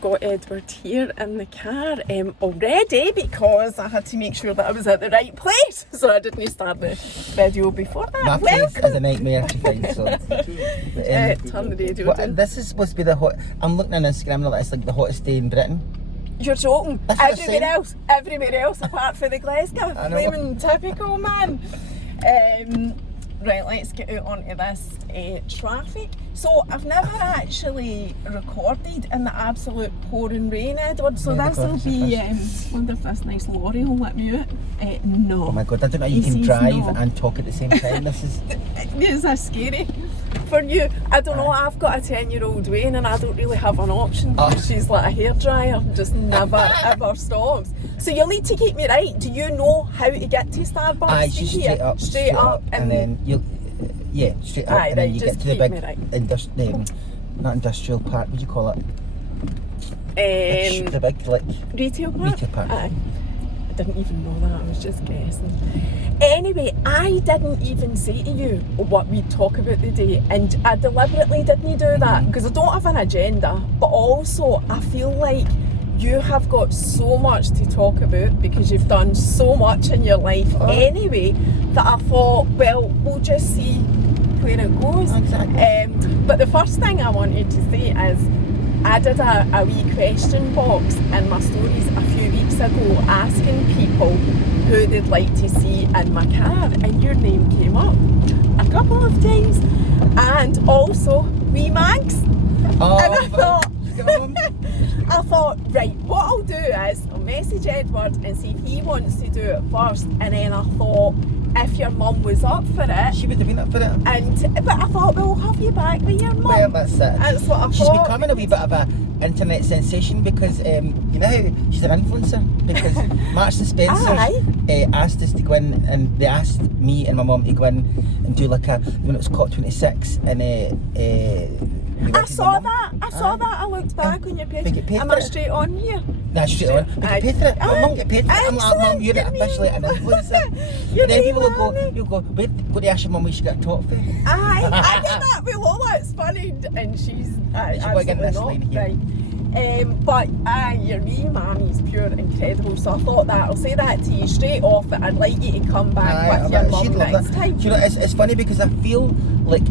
Got Edward here in the car already because I had to make sure that I was at the right place, so I didn't start the video before that. My face is a nightmare to find, so turn the radio down. This is supposed to be the hot. I'm looking on Instagram now, it's like the hottest day in Britain. You're joking. That's Everywhere else apart from the Glasgow. Flaming typical, man. Right, let's get out onto this traffic. So I've never actually recorded in the absolute pouring rain, Edward, so this will be, wonder if this nice lorry will let me out. No. Oh my god, I don't know you can drive and talk at the same time. This is scary for you. I don't know, I've got a 10-year-old Wayne and I don't really have an option because she's like a hairdryer, just never ever stops. So you'll need to keep me right. Do you know how to get to Starbucks? Aye, she's straight up and then you'll straight up and then you get to the big not industrial park, what do you call it? The big like retail park. Aye. I didn't even know that, I was just guessing. Anyway, I didn't even say to you what we'd talk about today, and I deliberately didn't do that because I don't have an agenda, but also I feel like you have got so much to talk about because you've done so much in your life anyway, that I thought, well, we'll just see where it goes. Exactly. But the first thing I wanted to say is I did a wee question box in my stories a few weeks ago asking people who they'd like to see in my car, and your name came up a couple of times, and also wee Mags. And I thought, right, what I'll do is I'll message Edward and see if he wants to do it first, and then I thought if your mum was up for it, she would have been up for it. But I thought, well, we'll have you back with your mum. Well, that's it. That's what I thought. She's becoming a wee bit of a internet sensation because you know how she's an influencer, because Marks and Spencer asked us to go in, and they asked me and my mum to go in and do like when it was COP26 and I saw that. I looked back on your page. Am I straight on here? Nah, straight on. We get paid for it. My mum get paid for it. I'm like, Mum, you're officially an influencer. And then people will go, wait, go to ask your mum where she got a top for. Aye, I get that with Lola, it's funny, and she's absolutely not right. But your wee mammy's pure incredible, so I thought that I'll say that to you straight off, that I'd like you to come back with your mum next time. You know, it's funny because I feel like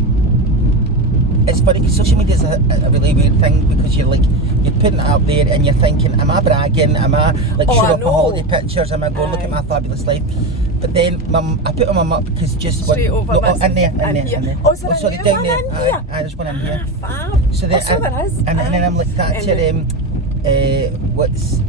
it's funny because social media is a really weird thing, because you're putting it up there and you're thinking, am I bragging? Am I like showing up my holiday pictures? Am I going look at my fabulous life? But then I put my mum up because just straight over this in there. Oh, so there's down one in here? There's one in here. Fab. So there is. And then I'm like, that's your what's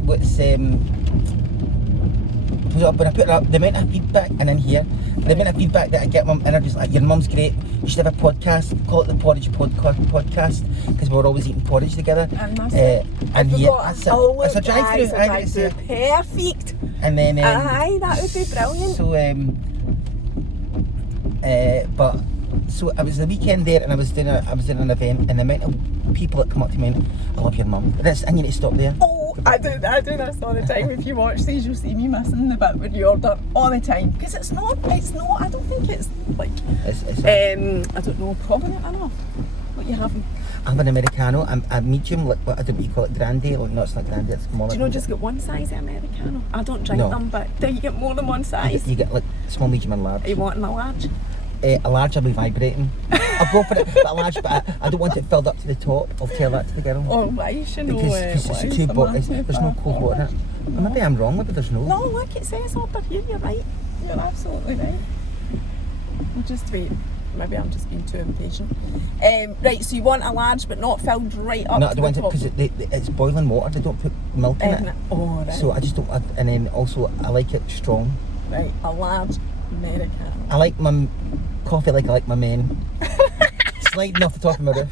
when I put it up, the amount of feedback, and in here, the amount of feedback that I get, mum, and I'm just like, your mum's great, you should have a podcast, call it the Porridge Podcast, because we're always eating porridge together. And that's a drive-through. Perfect. And then that would be brilliant. So I was the weekend there, and I was doing an event, and the amount of people that come up to me and, I love your mum. I need to stop there. I do this all the time. If you watch these, you'll see me missing the bit where you order all the time, because it's not, I don't think it's like, I don't know, prominent enough. What you having? I have an Americano, a medium, like, I don't know what you call it, grande, like, no, it's not grande, it's smaller. Do you know just get one size of Americano? I don't drink them, but do you get more than one size? You get like small, medium and large. Are you wanting a large? A large, I'll be vibrating. I'll go for it, but a large, but I don't want it filled up to the top. I'll tell that to the girl. Oh, why? You should know because it's too there's no cold water in it. No. Maybe I'm wrong, maybe there's no. No, look, it says over here, you're right. You're absolutely right. We'll just wait. Maybe I'm just being too impatient. Right, so you want a large but not filled right up no, to the top? No, I don't want it because it's boiling water. They don't put milk in it. Oh, right. So I just don't, and then also I like it strong. Right, a large Americano. I like my coffee like I like my men. Sliding off the top of my roof.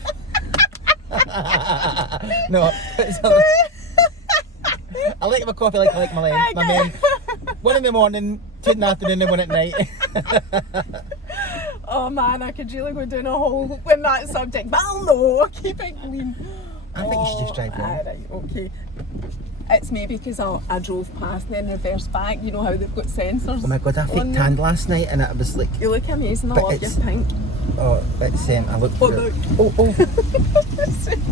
No, I like my coffee like I like my men. 1 in the morning, 2 in the afternoon, and 1 at night. Oh man, I could really go down a hole in that subject, but I'll know, keep it clean. I think you should just drive wrong. Right, okay. It's maybe because I drove past and then reversed back. You know how they've got sensors. Oh my god, I faked tanned last night and it was like... You look amazing. I But love your it's- pink. Oh, it's I look Oh, good. look.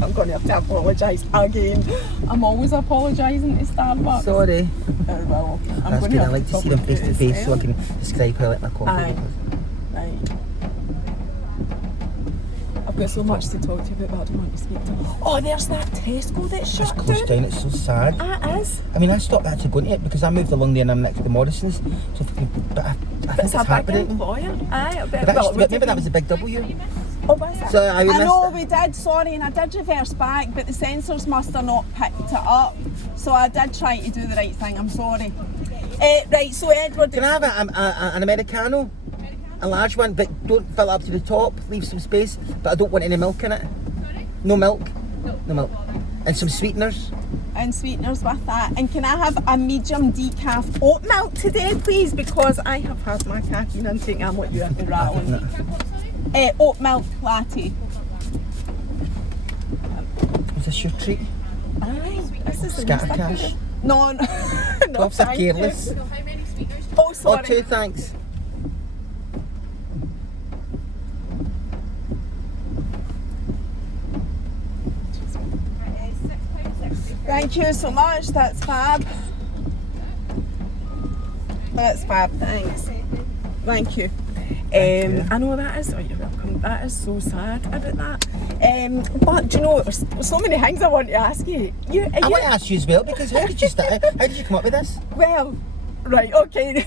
I'm going to have to apologise again. I'm always apologising to Starbucks. Sorry. Oh, well, okay. I'm That's going good. to I like to see them face to face so I can describe how I like my coffee. Aye. Right. I've got so much to talk to you about, but I don't want to speak to you. Oh, there's that Tesco that's It's shut closed down, it's so sad. That is. I mean, I stopped actually going to it because I moved along there and I'm next to the Morrisons. So if I could, but I think It's a big heartbreaking. employer. Aye, But maybe that was a big W. Oh, was it? So I know missed we did, sorry, and I did reverse back, but the sensors must have not picked it up. So I did try to do the right thing, I'm sorry. Right, so Edward... Can I have an Americano? A large one, but don't fill it up to the top, leave some space, but I don't want any milk in it. Sorry? No milk? No milk. And some sweeteners? And sweeteners with that. And can I have a medium decaf oat milk today, please? Because I have had my caffeine intake and what you have been rattling. What, sorry? Oat milk latte. Was this your treat? Aye, this is the Scatter least I cash? could've- No, No, Tops are thank you. careless. So how many sweeteners? Oh, Or sorry. 2, thanks. thank you so much, that's fab. That's fab, thanks. Thank you. I know that is. Oh, you're welcome. That is so sad about that. But do you know, there's so many things I want to ask you. I want to ask you as well, because how did you start? How did you come up with this? Well, right, okay.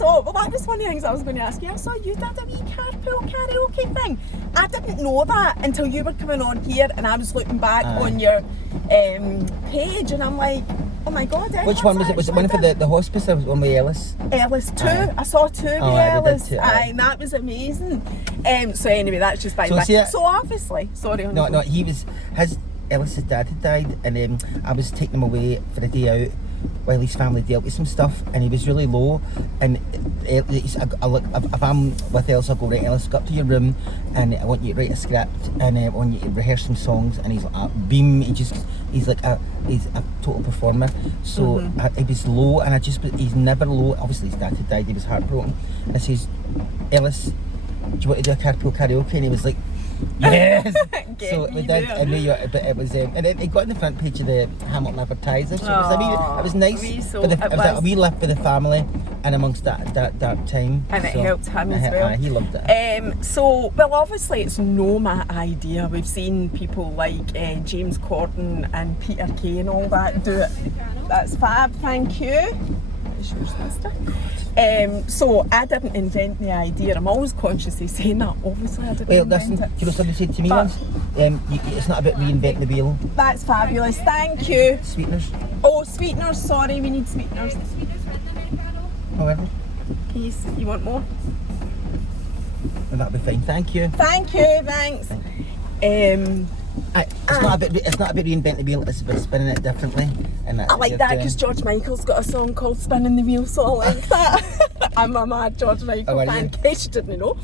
Well, that was one of the things I was going to ask you. I saw you did a wee carpool karaoke thing. I didn't know that until you were coming on here and I was looking back on your page and I'm like, oh my God. Which one was it? Was it one for the hospice or was it one with Ellis? Ellis 2. Aye. I saw 2 with Oh, aye, we did Ellis. too, Aye, aye. and that was amazing. So anyway, that's just by So the way. see, So obviously, sorry. No, Ellis's dad had died and I was taking him away for a day out while his family dealt with some stuff and he was really low and if I'm with Ellis I'll go, right Ellis, go up to your room and I want you to write a script and I want you to rehearse some songs and he's like beam, he's a total performer, so he was low and he's never low, obviously his dad had died, he was heartbroken and I says, Ellis, do you want to do a carpool karaoke? And he was like, yes. So we did in New York, but it was and it got in the front page of the Hamilton Advertiser. So it was nice. It was like a wee lift for the family, and amongst that dark time. And it so, helped him as well. He loved it. So, well, obviously it's no my idea. We've seen people like James Corden and Peter Kay and all that do it. That's fab, thank you. It's yours, mister. So I didn't invent the idea. I'm always conscious of saying that. Obviously, I didn't Well, invent listen, it. you know somebody said to me But- once, it's not about reinventing the wheel. That's fabulous, thank you. Sweeteners. Oh, sweeteners, sorry, we need sweeteners. The sweeteners with the Americano? However, Please, you want more? and that'll be fine. Thank you. Thank you, thanks. It's not about reinventing the wheel. It's about spinning it differently. And I like that because George Michael's got a song called "Spinning the Wheel," so I like that. I'm a mad George Michael are fan. you? In case you didn't know.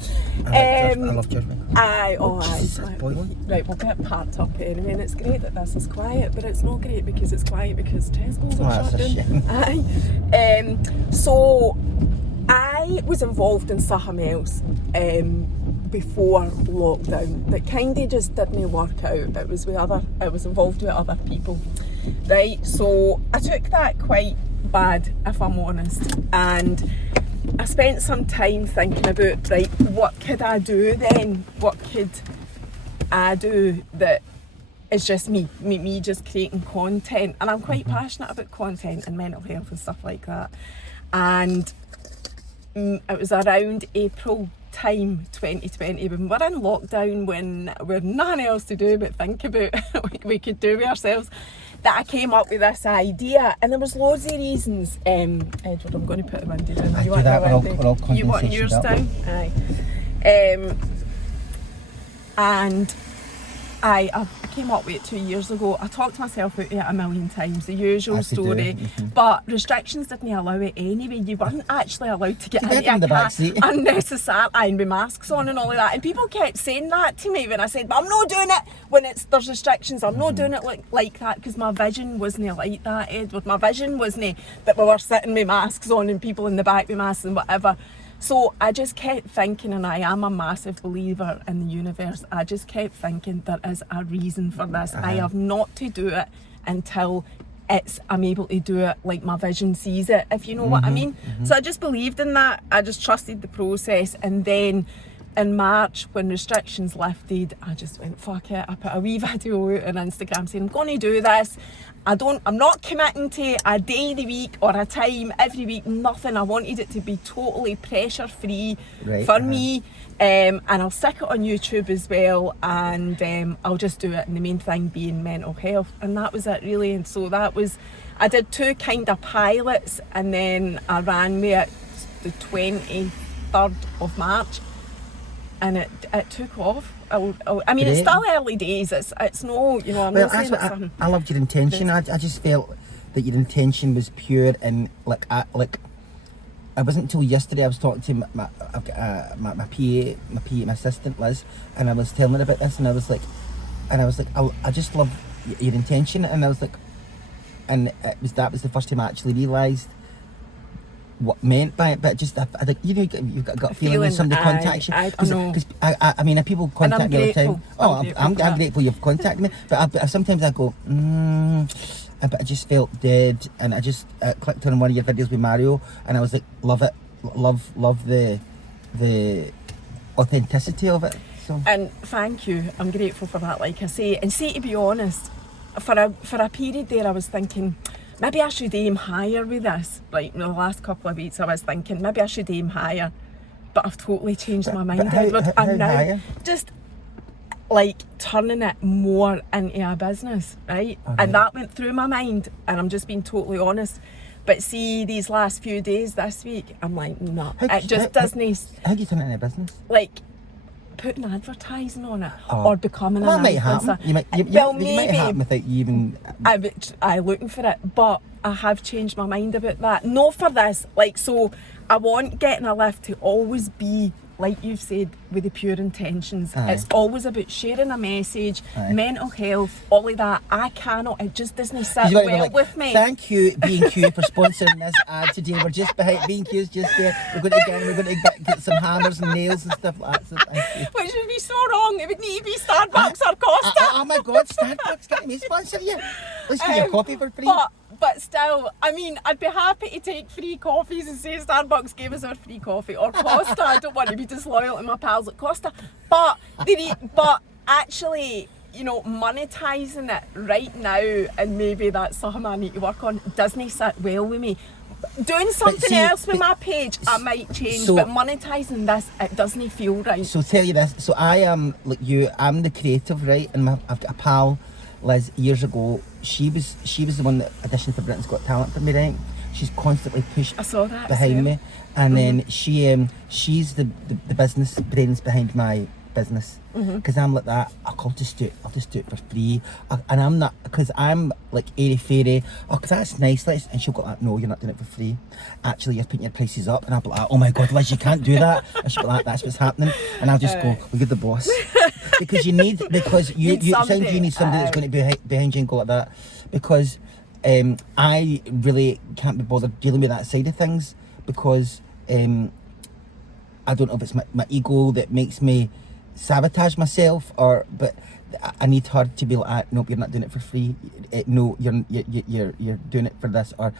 I love George Michael. Aye, oh aye. Jesus, that's boiling. Right, we'll get parked up anyway, and it's great that this is quiet, but it's not great because it's quiet because Tesco's are Oh, shut that's a down. shame. Aye. So I was involved in something else before lockdown that kind of just didn't work out. I was involved with other people, right? So I took that quite bad, if I'm honest, and I spent some time thinking about, right, what could I do then? What could I do that is just me just creating content? And I'm quite passionate about content and mental health and stuff like that. And it was around April time 2020 when we're in lockdown, when we're nothing else to do but think about what we could do with ourselves, that I came up with this idea. And there was loads of reasons. Edward, I'm going to put the window down. I You do want that, the we're window? all You want condensationed yours up. down? Aye. And I, do you want yours down? Aye. And so, well, obviously it's no my idea. We've seen people like James Corden and Peter Kay and all that do it. I came up with it 2 years ago. I talked myself out of it a million times, the usual As you do. story. But restrictions didn't allow it anyway. You weren't actually allowed to get into in the a car back seat. unnecessarily and with masks on and all of that. And people kept saying that to me when I said, I'm not doing it when there's restrictions. I'm not doing it like that, because my vision wasn't like that, Edward. My vision wasn't that we were sitting with masks on and people in the back with masks and whatever. So I just kept thinking, and I am a massive believer in the universe, I just kept thinking there is a reason for this. I have not to do it until I'm able to do it like my vision sees it, if you know what I mean. So I just believed in that. I just trusted the process. And then in March, when restrictions lifted, I just went, fuck it. I put a wee video out on Instagram saying, I'm going to do this. I'm not committing to a day of the week or a time every week, nothing. I wanted it to be totally pressure free for me. And I'll stick it on YouTube as well, and I'll just do it, and the main thing being mental health. And that was it really. And so I did 2 kind of pilots, and then I ran with it the 23rd of March, and it took off. I mean, it's still early days. It's no, you know, I'm not saying it's something. I loved your intention. I just felt that your intention was pure, and like it wasn't until yesterday I was talking to my PA, my assistant Liz, and I was telling her about this, and I was like, I just love your intention, and I was like, and that was the first time I actually realised what meant by it. But just I think, you know, you've got a gut feeling when somebody contacts you. I know. Because I mean, if people contact me all the time, I'm grateful you've contacted me. But sometimes I go, but I just felt dead, and I just clicked on one of your videos with Mario, and I was like, love it, love the authenticity of it. So. And thank you. I'm grateful for that. Like I say, and see, to be honest, for a period there, I was thinking, maybe I should aim higher with this. Like in the last couple of weeks, I was thinking maybe I should aim higher, but I've totally changed my mind. I'm now higher? Just like turning it more into a business, right? Okay. And that went through my mind, and I'm just being totally honest. But see, these last few days this week, I'm like, no, it just doesn't. How do you turn it into a business? Like putting advertising on it, or becoming an influencer. Might happen. You might happen without you even. I looking for it, but I have changed my mind about that. Not for this, like, so I want Getting a Lift to always be, like you've said, with the pure intentions. Aye. It's always about sharing a message, mental health, all of that. It just doesn't sit well with me. Thank you, B&Q, for sponsoring this ad today. We're just behind, B&Q's just there. We're going to get some hammers and nails and stuff like that. So thank you. Which would be so wrong. It would need to be Starbucks or Costa. Oh my God, Starbucks, get me to sponsor you. Let's get your coffee for free. But still, I mean, I'd be happy to take free coffees and say Starbucks gave us our free coffee, or Costa. I don't want to be disloyal to my pals at Costa. But actually, you know, monetising it right now, and maybe that's something I need to work on, doesn't sit well with me. Doing something else with my page, I might change, but monetising this, it doesn't feel right. So tell you this, so I am, like you, I'm the creative, right? And I've got a pal, Liz, years ago, she was the one that auditioned for Britain's Got Talent for me, right? She's constantly pushed behind me, and then she's the business brains behind my business, because I'm like that. I'll just do it for free, and I'm not, because I'm like airy fairy. Oh, that's nice, and she'll go like, no, you're not doing it for free. Actually, you're putting your prices up, and I'll be like, oh my God, Liz, you can't do that. And she'll be like, that's what's happening, and I'll just go, well, you're the boss. Because you need somebody that's going to be behind you and go like that, because I really can't be bothered dealing with that side of things, because I don't know if it's my ego that makes me sabotage myself, but I need her to be like, nope, you're not doing it for free. No, you're doing it for this, or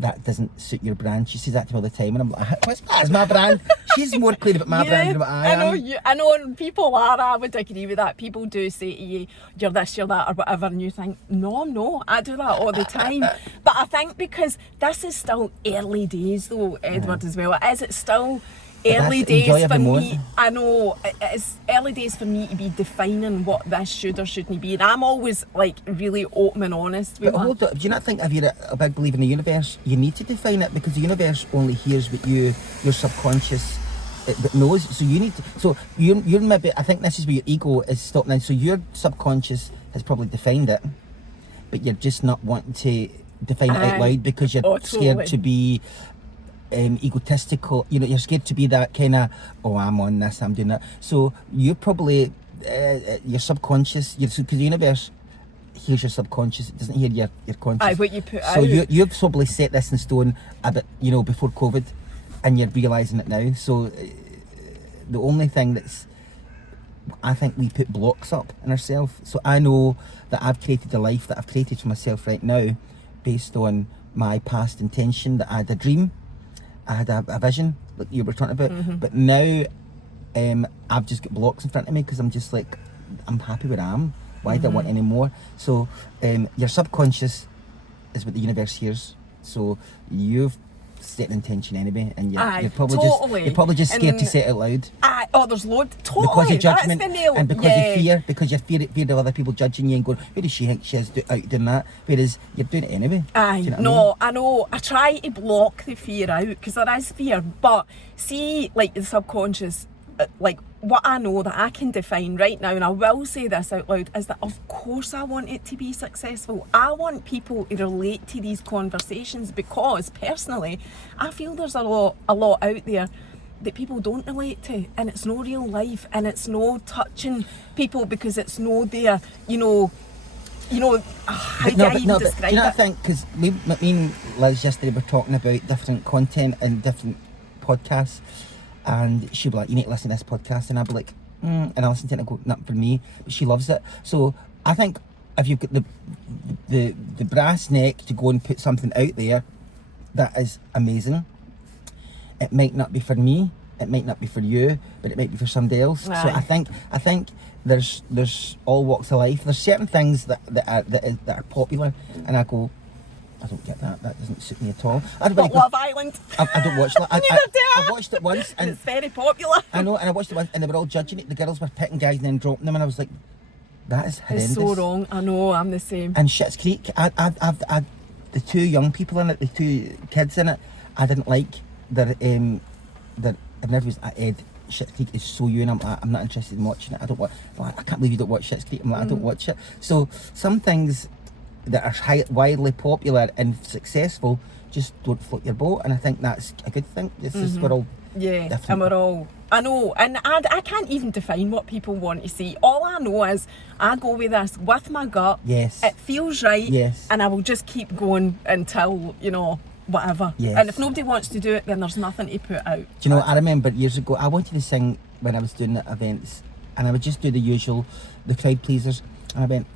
that doesn't suit your brand. She says that to me all the time, and I'm like, what's that? It's my brand. She's more clear about my brand than what I am. I know people are. I would agree with that. People do say to you, you're this, you're that, or whatever, and you think, no, I do that all the time. But I think because this is still early days, though, Edward, as well. It's still early days for me. I know it's early days for me to be defining what this should or shouldn't be, and I'm always like really open and honest with But hold on, do you not think if you're a big believer in the universe, you need to define it, because the universe only hears what your subconscious that knows. So you need to, so you're maybe, I think this is where your ego is stopped now. So your subconscious has probably defined it, but you're just not wanting to define it out loud because you're scared to be egotistical. You know, you're scared to be that kind of, oh, I'm on this, I'm doing that. So you're probably your subconscious, because the universe hears your subconscious, it doesn't hear your conscious. What you put out. So you've probably set this in stone a bit, you know, before COVID, and you're realising it now. So the only thing that's, I think we put blocks up in ourselves. So I know that I've created the life that I've created for myself right now based on my past intention, that I had a dream, I had a vision, like you were talking about. But now I've just got blocks in front of me because I'm just like, I'm happy where I am. Why do I want any more? So your subconscious is what the universe hears. So you've set an intention anyway, and you're probably just scared to say it out loud. There's loads. Totally. Because of judgment, that's the nail. and because of fear, because you're feared of other people judging you and going, who does she think she is out doing that? Whereas you're doing it anyway. Do you know what I know. I try to block the fear out because there is fear, but see, like the subconscious, like what I know that I can define right now, and I will say this out loud, is that of course I want it to be successful. I want people to relate to these conversations because personally I feel there's a lot out there that people don't relate to, and it's no real life, and it's no touching people because it's no there, how do I even describe do you know it? what I think? Because me and Liz yesterday were talking about different content and different podcasts, and she'd be like, you need to listen to this podcast, and I'd be like, and I listen to it and I go, not for me, but she loves it. So I think if you've got the brass neck to go and put something out there that is amazing, it might not be for me, it might not be for you, but it might be for somebody else. Aye. So I think there's all walks of life. There's certain things that are popular, and I go, I don't get that. That doesn't suit me at all. Love Island. I don't watch that. I watched it once, and it's very popular. I know, and I watched it once, and they were all judging it. The girls were picking guys and then dropping them, and I was like, that is horrendous. It's so wrong. I know. I'm the same. And Schitt's Creek, I've the two young people in it, the two kids in it, I didn't like. They're nervous. Ed, Schitt's Creek is so you, and I'm like, I'm not interested in watching it. I can't believe you don't watch Schitt's Creek. I'm like, I don't watch it. So some things that are widely popular and successful just don't float your boat, and I think that's a good thing. It's just we're all different. And we're all, I know, and I can't even define what people want to see. All I know is I go with this with my gut. Yes. It feels right. Yes. And I will just keep going until, whatever. Yes. And if nobody wants to do it, then there's nothing to put out. Do you know, I remember years ago, I wanted to sing when I was doing the events, and I would just do the usual, the crowd pleasers, and I went,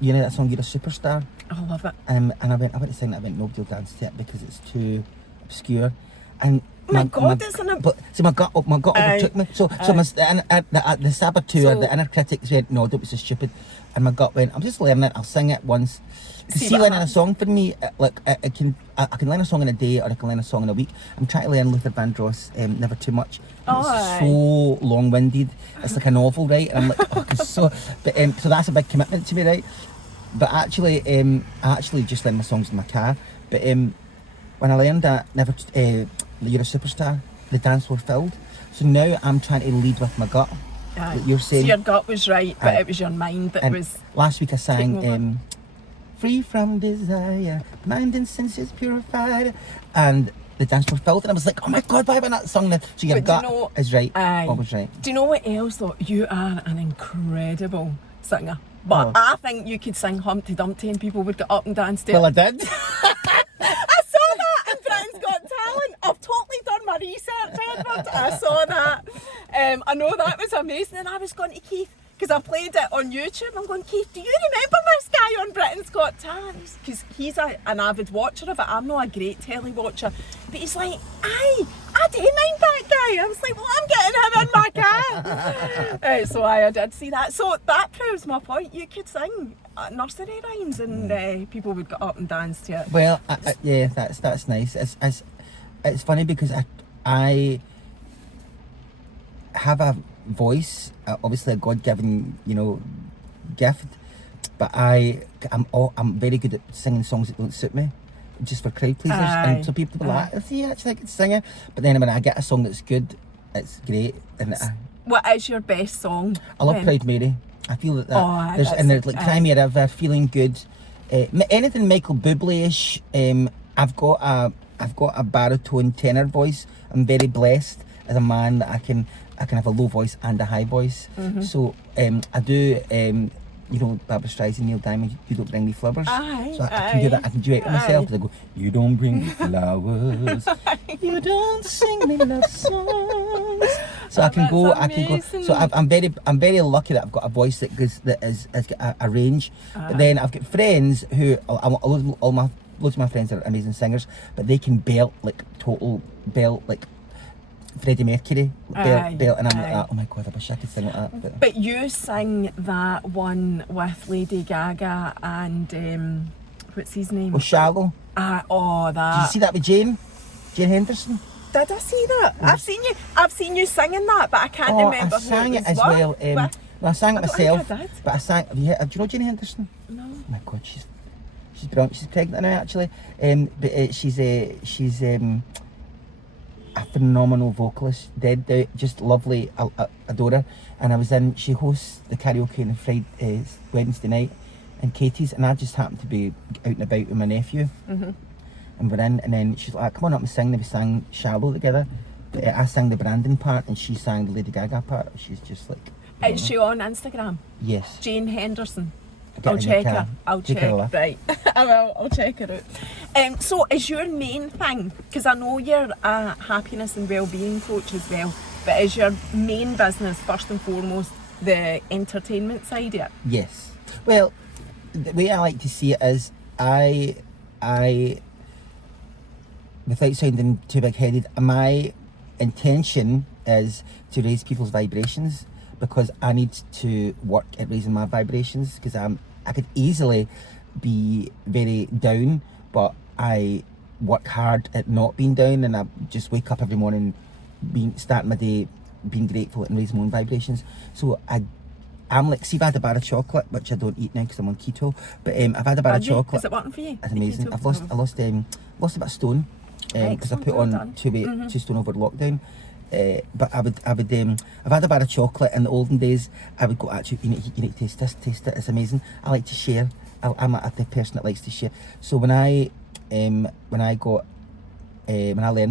you know that song, You're a Superstar? I love it. And I went to sing that, I went, nobody will dance to it because it's too obscure. And my God, isn't it? But see, my gut overtook me. So the saboteur, the inner critics went, no, don't be so stupid. And my gut went, I'm just learning it, I'll sing it once. See, learning a song for me, I can learn a song in a day, or I can learn a song in a week. I'm trying to learn Luther Vandross, Never Too Much. It's so long-winded. It's like a novel, right? And I'm like, it's so that's a big commitment to me, right? But actually, I actually just learned the songs in my car. But when I learned that You're a Superstar, the dance floor filled. So now I'm trying to lead with my gut. What you're saying. So your gut was right, but it was your mind that was. Last week I sang Free from Desire, Mind and Senses Purified, and the dance floor filled, and I was like, oh my God, why haven't I sung that? So your gut is right, always right. Do you know what else though? You are an incredible singer. But I think you could sing Humpty Dumpty and people would get up and dance to it. Well, I did. I saw that in Britain's Got Talent. I've totally done my research, Edward. I saw that. I know that was amazing, and I was going to Keith, because I played it on YouTube. I'm going, Keith, do you remember this guy on Britain's Got Talent? Because he's an avid watcher of it. I'm not a great telly watcher. But he's like, I do mind that guy. I was like, well, I'm getting him in my car. So I did see that. So that proves my point. You could sing nursery rhymes and people would get up and dance to it. Well, yeah, that's nice. It's funny because I have a voice, obviously a God-given, gift, but I'm very good at singing songs that don't suit me, just for crowd pleasers. And so people are like, see, actually I could sing it. But then when I get a song that's good, it's great. And What is your best song? I love then? Proud Mary. I feel that, Oh, there's that's and there's it, like Cry Me a River, Feeling Good, anything Michael Bublé-ish. I've got a baritone tenor voice. I'm very blessed as a man that I can have a low voice and a high voice. So I do. You know, Barbara Streisand, Neil Diamond, You Don't Bring Me Flowers. Aye, So I can do that. I can duet with myself. aye. I go, you don't bring me flowers. You don't sing me love songs. So I can go. that's I can go. amazing. So I'm very lucky that I've got a voice that has got a range. But then I've got friends who loads of my friends are amazing singers, but they can belt like total belt like Freddie Mercury Aye, belt, and I'm like aye. that. Oh my god, I wish I could sing like that. But you sing that one with Lady Gaga and what's his name? Oh, Shallow. Oh, that. Did you see that with Jane Henderson? Did I see that? I've seen you singing that, but I can't remember I sang who it as was. well. What? Well, I sang it I don't think myself, I did. but I sang. Do you know Jane Henderson? No. Oh my god, she's brilliant. She's pregnant now, actually. But she's a phenomenal vocalist, dead, just lovely. I adore her. And she hosts the karaoke on Friday, Wednesday night in Katie's, and I just happened to be out and about with my nephew. And we're in, and then she's like, come on up and sing. And we sang Shallow together. But, I sang the Brandon part, and she sang the Lady Gaga part. She's just like... Is she on Instagram? Yes. Jane Henderson. Get I'll in your check car. her. I'll Take her check. off. Right. I will. I'll check her out. So is your main thing, because I know you're a happiness and well-being coach as well, but is your main business first and foremost the entertainment side of it? Yes. Well, the way I like to see it is I without sounding too big-headed, my intention is to raise people's vibrations, because I need to work at raising my vibrations, because I could easily be very down, but I work hard at not being down, and I just wake up every morning starting my day being grateful and raising my own vibrations. So I'm like, see, if I had a bar of chocolate, which I don't eat now because I'm on keto, but I've had a bar of chocolate. Is it working for you? It's amazing. The I keto? lost a bit of stone because I Excellent, put well on done. 2 stone over lockdown. But I've had a bar of chocolate in the olden days. I would go, actually, you need to taste it. It's amazing. I like to share. I'm a type of person that likes to share. So when I learned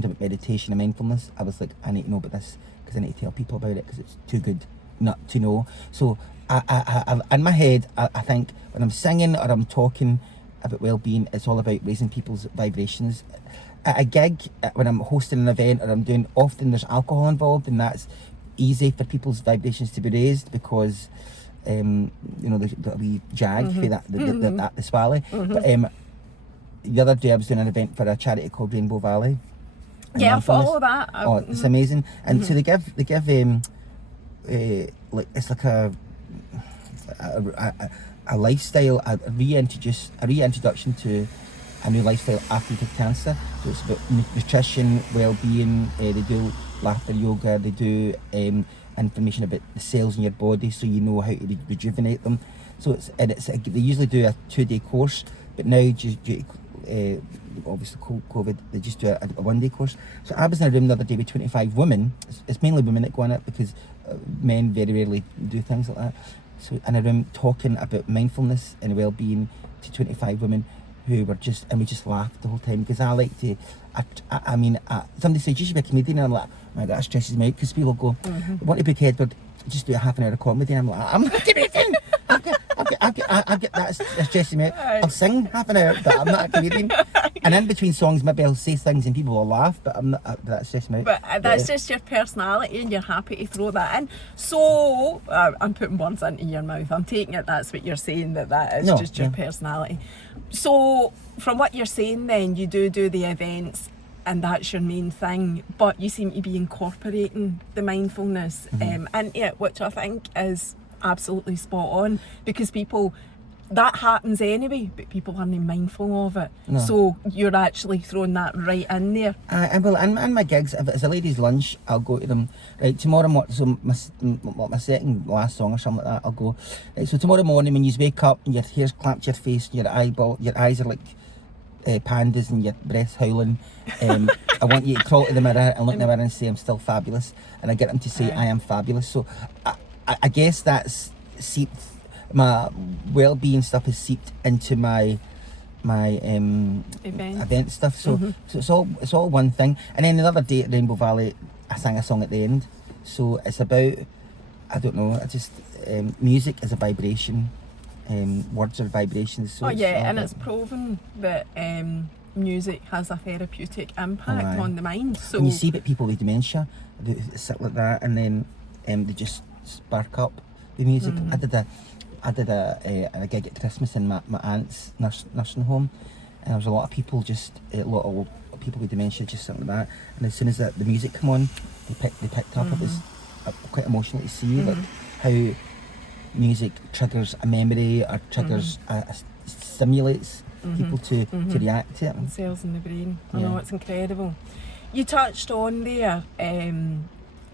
about meditation and mindfulness, I was like, I need to know about this because I need to tell people about it because it's too good not to know. So I in my head, I think when I'm singing or I'm talking about well-being, it's all about raising people's vibrations. At a gig, when I'm hosting an event or I'm doing, often there's alcohol involved, and that's easy for people's vibrations to be raised because there's a wee jag for that the swally. But the other day I was doing an event for a charity called Rainbow Valley. Yeah, I mindfulness. follow that. Oh, it's amazing. And so they give like, it's like a lifestyle, a reintroduction to a new lifestyle after you take cancer. So it's about nutrition, well-being. They do laughter yoga. They do information about the cells in your body, so you know how to rejuvenate them. So they usually do a 2-day course, but now due to obviously COVID, they just do a 1-day course. So I was in a room the other day with 25 women. It's mainly women that go on it because men very rarely do things like that. So in a room talking about mindfulness and well-being to 25 women who were we just laughed the whole time, because I like to, somebody said you should be a comedian, and I'm like, oh my God, that stresses me out, because people go, want to book Edward, just do a half an hour of comedy, and I'm like, I'm not a comedian. I've got that's stressing me out. I'll sing half an hour, but I'm not a comedian. And in between songs, maybe I'll say things and people will laugh, but I'm not. That stresses me out. But that's just your personality, and you're happy to throw that in. So I'm putting words into your mouth. I'm taking it that's what you're saying, that is just your personality. So from what you're saying, then you do the events, and that's your main thing. But you seem to be incorporating the mindfulness into it, which I think is absolutely spot on, because people, that happens anyway, but people aren't mindful of it. No. So you're actually throwing that right in there. And my gigs, if it's a ladies' lunch, I'll go to them. Right, tomorrow so my second last song or something like that, I'll go. Right, so tomorrow morning when you wake up and your hair's clamped to your face and your eyes are like pandas and your breath howling, I want you to crawl to the mirror and look in the mirror and say I'm still fabulous, and I get them to say I am fabulous. So I guess that's seeped, my well-being stuff has seeped into my event stuff. So so it's all one thing. And then the other day at Rainbow Valley, I sang a song at the end. So it's about, I don't know, I just music is a vibration. Words are vibrations. So it's proven that music has a therapeutic impact on the mind. So when you see about people with dementia, they sit like that, and then they just spark up the music. I did a gig at Christmas in my aunt's nursing home, and there was a lot of people, a lot of people with dementia just sitting like that. And as soon as the music come on, they picked up. It was quite emotional to see like how music triggers a memory or triggers stimulates people to react to it. Cells in the brain. I know, it's incredible. You touched on there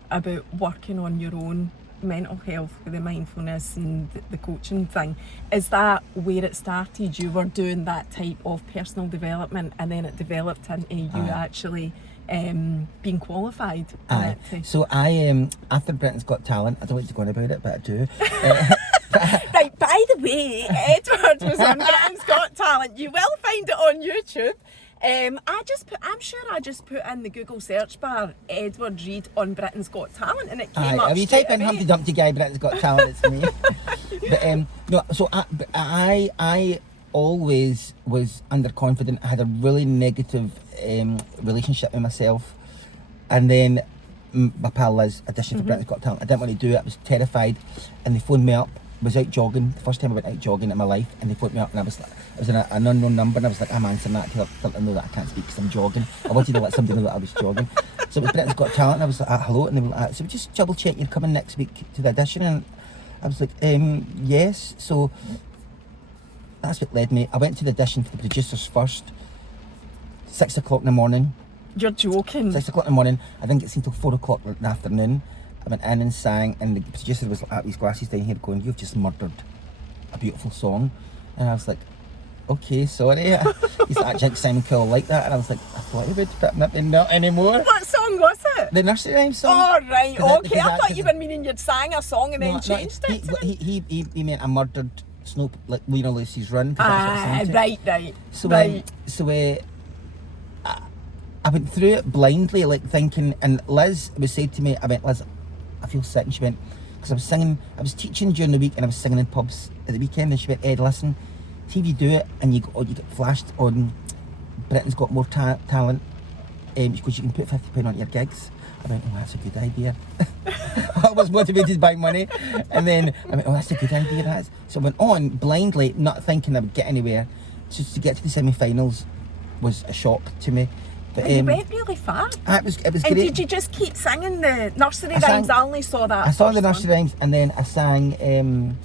about working on your own mental health with the mindfulness and the coaching thing. Is that where it started? You were doing that type of personal development, and then it developed into you actually being qualified. So I after Britain's Got Talent, I don't like to go on about it, but I do. Right, by the way, Edward was on Britain's Got Talent. You will find it on YouTube. I'm sure I just put in the Google search bar Edward Reid on Britain's Got Talent, and it came up. If you type in Humpty Dumpty guy Britain's Got Talent, it's me. But no, so I always was underconfident. I had a really negative relationship with myself, and then my pal Liz auditioned for Britain's Got Talent. I didn't want to do it. I was terrified, and they phoned me up. I was out jogging, the first time I went out jogging in my life, and they phoned me up, and I was in an unknown number, and I was like, I'm answering that to let them know that I can't speak because I'm jogging. I wanted to let somebody know that I was jogging. So it was Britain's Got Talent, and I was like, hello, and they were like, so just double check you're coming next week to the audition, and I was like, yes. So that's what led me. I went to the audition for the producers first, 6 o'clock in the morning. You're joking. 6 o'clock in the morning. I didn't get seen till 4 o'clock in the afternoon. I went in and sang, and the producer was at these glasses down here going, you've just murdered a beautiful song. And I was like, okay, sorry. He's like, Jake Simon Cowell like that. And I was like, I thought he would, but maybe not anymore. What song was it? The Nursery Rhyme song. Oh, right, okay. I thought you were meaning you'd sang a song and then changed it. He meant I murdered Snow, like Lionel Lucy's Run. Right. So I went through it blindly, like thinking, and Liz was said to me, I went, Liz, I feel sick, and she went, because I was teaching during the week and I was singing in pubs at the weekend, and she went, Ed, listen, see if you do it and you get flashed on Britain's Got More Talent, because you can put £50 on your gigs. I went, oh, that's a good idea. I was motivated by money, and then I went, oh, that's a good idea, that is. So I went on blindly, not thinking I would get anywhere. Just to get to the semi-finals was a shock to me. But you went really far. It was and great. Did you just keep singing the nursery rhymes? I only saw that. I saw the nursery rhymes, and then I sang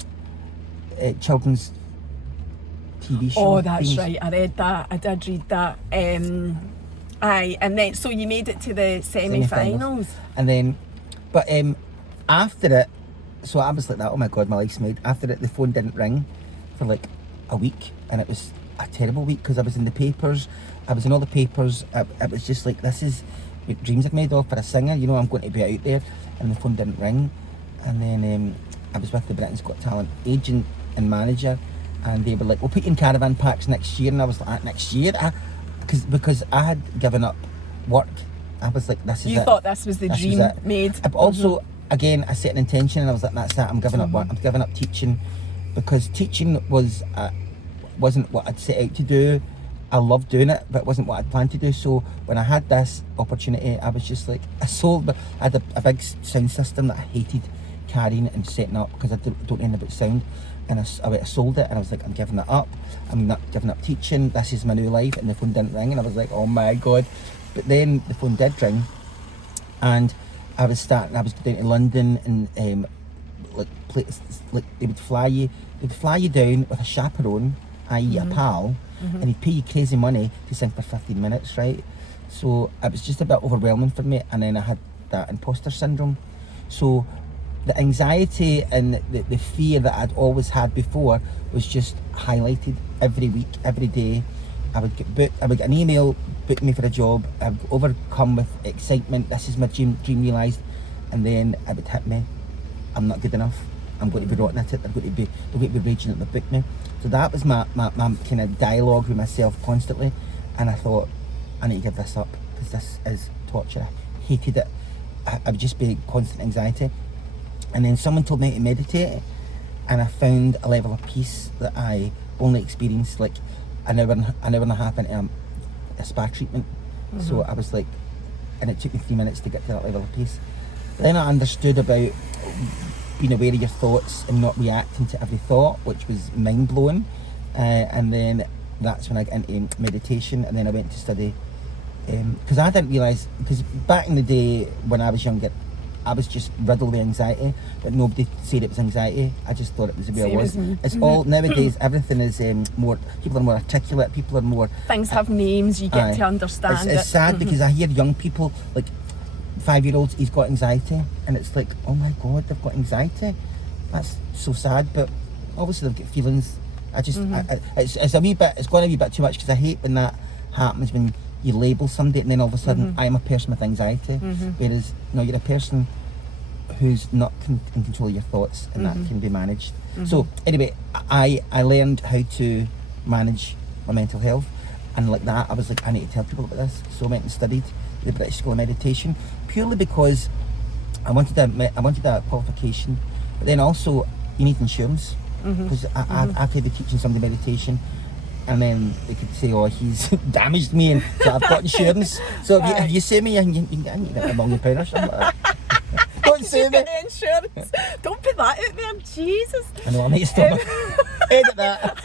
children's TV show. Oh, that's right. I read that. I did read that. And then so you made it to the semi-finals. And then, but after it, so I was like that. Oh my God, my life's made. After it, the phone didn't ring for like a week, and it was a terrible week because I was in the papers. I was in all the papers. It was just like, this is what dreams are made of for a singer. You know, I'm going to be out there, and the phone didn't ring. And then I was with the Britain's Got Talent agent and manager, and they were like, we'll put you in caravan packs next year. And I was like, next year? Because I had given up work. I was like, this is it. You thought this was the dream made. But also, again, I set an intention, and I was like, that's it. I'm giving up work. I'm giving up teaching, because teaching wasn't what I'd set out to do. I loved doing it, but it wasn't what I'd planned to do. So when I had this opportunity, I was just like, I had a big sound system that I hated carrying and setting up because I don't know anything about sound. And I sold it, and I was like, I'm giving it up. I'm not giving up teaching. This is my new life. And the phone didn't ring, and I was like, oh my God. But then the phone did ring, and I was down to London, and they would fly you down with a chaperone, i.e. a pal, and he'd pay you crazy money to sing for 15 minutes, right? So it was just a bit overwhelming for me, and then I had that imposter syndrome. So the anxiety and the fear that I'd always had before was just highlighted every week, every day. I would get an email booking me for a job. I would overcome with excitement. This is my dream realised, and then it would hit me. I'm not good enough. I'm going to be rotten at it. They're going to be raging at the book me. So that was my kind of dialogue with myself constantly, and I thought I need to give this up because this is torture. I hated it. I would just be constant anxiety. And then someone told me to meditate, and I found a level of peace that I only experienced like an hour and a half into a spa treatment. So I was like, and it took me 3 minutes to get to that level of peace. Then I understood about being aware of your thoughts and not reacting to every thought, which was mind-blowing. And then that's when I got into meditation, and then I went to study. Because I didn't realise, because back in the day when I was younger, I was just riddled with anxiety, but nobody said it was anxiety. I just thought it was the way it was. It's all, nowadays, everything is more, people are more articulate, people are more... Things have names, you get to understand it. It's sad because I hear young people, like 5-year-olds, he's got anxiety, and it's like, oh my God, they've got anxiety. That's so sad, but obviously they've got feelings. I just, it's a wee bit, it's going to be a bit too much, because I hate when that happens, when you label somebody and then all of a sudden I'm a person with anxiety, whereas no, you're a person who's not in control of your thoughts, and that can be managed. So anyway, I learned how to manage my mental health, and like that I was like, I need to tell people about this. So I went and studied the British School of Meditation, purely because I wanted a qualification, but then also you need insurance, because I could be teaching somebody meditation, and then they could say, oh, he's damaged me, and so I've got insurance. So if you say me, you can get £1 million or something like that. Don't say me. Insurance. Don't put that out there, Jesus. I know, I might stop. Edit that.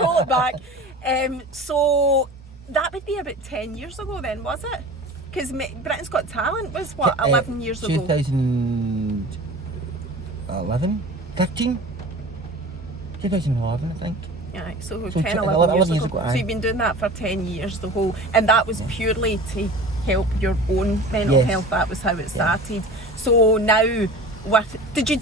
Roll it back. So that would be about 10 years ago then, was it? Because Britain's Got Talent was what, 11 years ago? 2011? 13? 2011, I think. Yeah, so 10, 10, 11 years ago. aye. So you've been doing that for 10 years, the whole, and that was purely to help your own mental health. That was how it started. So now, did you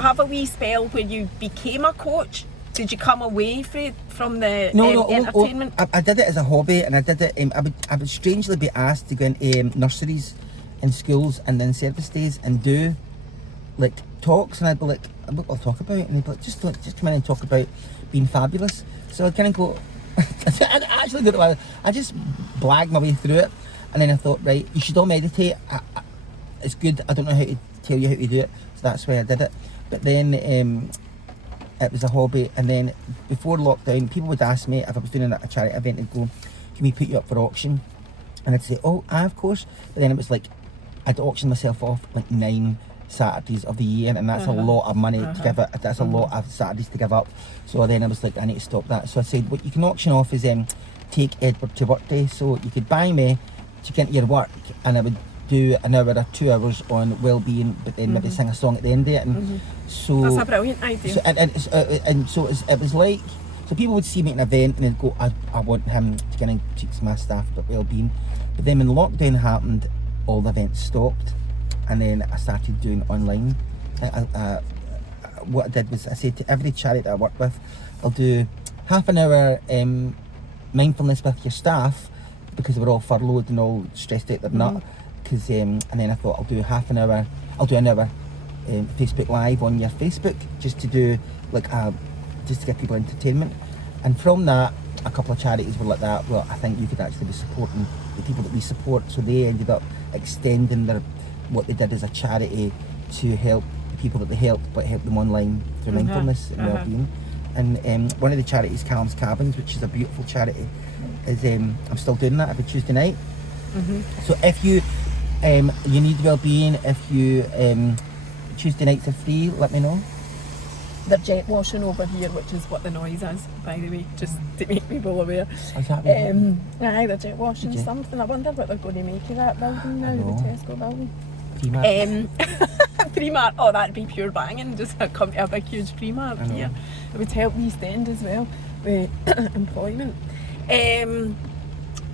have a wee spell where you became a coach? Did you come away from the entertainment? I did it as a hobby, and I did it. I would strangely be asked to go into nurseries and schools and then service days and do like talks, and I'd be like, what I'll talk about, and they'd be like, just come in and talk about being fabulous. So I'd kind of go, I actually did it. I just blagged my way through it, and then I thought, right, you should all meditate. It's good. I don't know how to tell you how to do it, so that's why I did it. But then it was a hobby, and then before lockdown, people would ask me if I was doing a charity event and go, can we put you up for auction? And I'd say, oh, of course. But then it was like, I'd auction myself off like 9 Saturdays of the year, and that's a lot of money to give it. That's a lot of Saturdays to give up. So then I was like, I need to stop that. So I said, what you can auction off is take Edward to work day. So you could buy me to get into your work, and I would do an hour or 2 hours on well-being, but then maybe sing a song at the end of it. And so that's a brilliant idea. So, it was like, so people would see me at an event and they'd go, I want him to get and teach my staff about well-being. But then when lockdown happened, all the events stopped, and then I started doing online. What I did was I said to every charity that I work with, I'll do half an hour mindfulness with your staff, because they were all furloughed and all stressed out. They're not. And then I thought I'll do an hour Facebook Live on your Facebook, just to do just to give people entertainment. And from that, a couple of charities were like that. Well, I think you could actually be supporting the people that we support. So they ended up extending what they did as a charity to help the people that they helped, but help them online through mindfulness and well-being. And one of the charities, Callum's Cabins, which is a beautiful charity, is I'm still doing that every Tuesday night. So if you need well-being, if you Tuesday nights are free, let me know. They're jet washing over here, which is what the noise is, by the way, just to make people aware. Is that right? Aye, they're jet washing something. I wonder what they're going to make of that building now, the Tesco building. Primark, oh, that'd be pure banging, just come to a big huge Primark here. It would help East End as well with employment.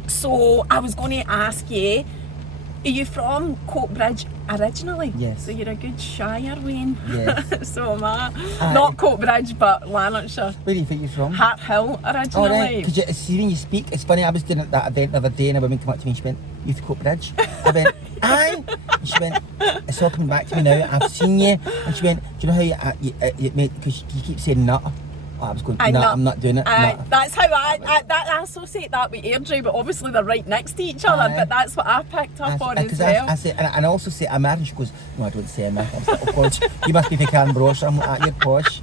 So I was going to ask you, Are you from Coatbridge originally? Yes. So you're a good Shire Wayne. Yes. So am I. Aye. Not Coatbridge, but Lanarkshire. Where do you think you're from? Hart Hill originally. Oh, right. Because you see, when you speak, it's funny. I was doing that event the other day, and a woman came up to me and she went, "Youth Coatbridge." I went, "Aye." And she went, "It's all coming back to me now. I've seen you." And she went, "Do you know how you made? Because you keep saying nut." I was going, "No, I'm not doing it." Nut. That's how I associate that with Airdrie, but obviously they're right next to each other. Aye. But that's what I picked up on as Because well. I say, and I also say I'm Irish. She goes, "No, I don't say I'm Irish." I was like, "Oh God, you must be from Canberra." I'm like, "You're posh."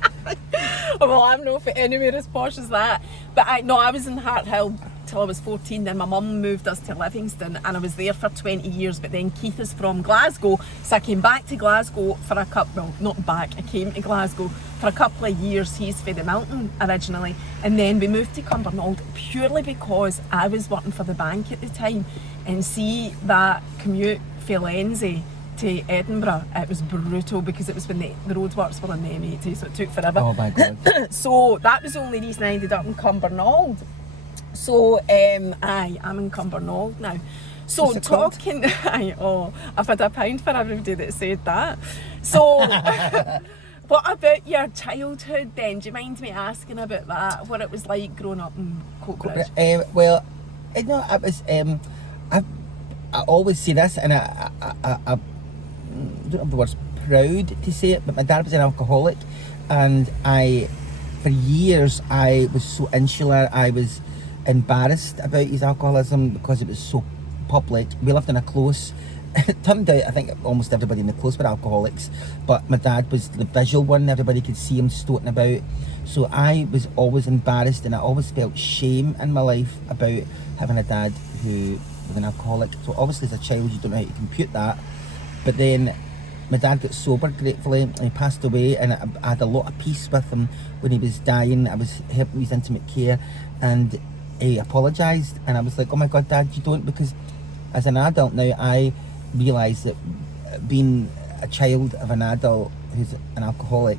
Well, I'm not for anywhere as posh as that. But I was in Hart Hill till I was 14. Then my mum moved us to Livingston, and I was there for 20 years. But then Keith is from Glasgow, so I came back to Glasgow for a couple. Well, not back. I came to Glasgow for a couple of years. He's for the Mountain originally, and then we moved to Cumbernauld purely because I was working for the bank at the time, and see that commute for Lenzie to Edinburgh, it was brutal because it was when the roadworks were in the M80, so it took forever. Oh my God. So that was the only reason I ended up in Cumbernauld. So I'm in Cumbernauld now. So What's it called? talking, I've had £1 for everybody that said that. So what about your childhood then? Do you mind me asking about that? What it was like growing up in Coatbridge? Well, I know I was. I always say this, and I don't have the words proud to say it, but my dad was an alcoholic, and for years I was so insular. I was embarrassed about his alcoholism because it was so public. We lived in a close. It turned out, I think almost everybody in the close were alcoholics, but my dad was the visual one. Everybody could see him stoating about. So I was always embarrassed, and I always felt shame in my life about having a dad who was an alcoholic. So obviously as a child you don't know how to compute that. But then my dad got sober, gratefully, and he passed away, and I had a lot of peace with him when he was dying. I was helping with his intimate care, and he apologised, and I was like, "Oh my God, Dad, you don't," because as an adult now I realise that being a child of an adult who's an alcoholic,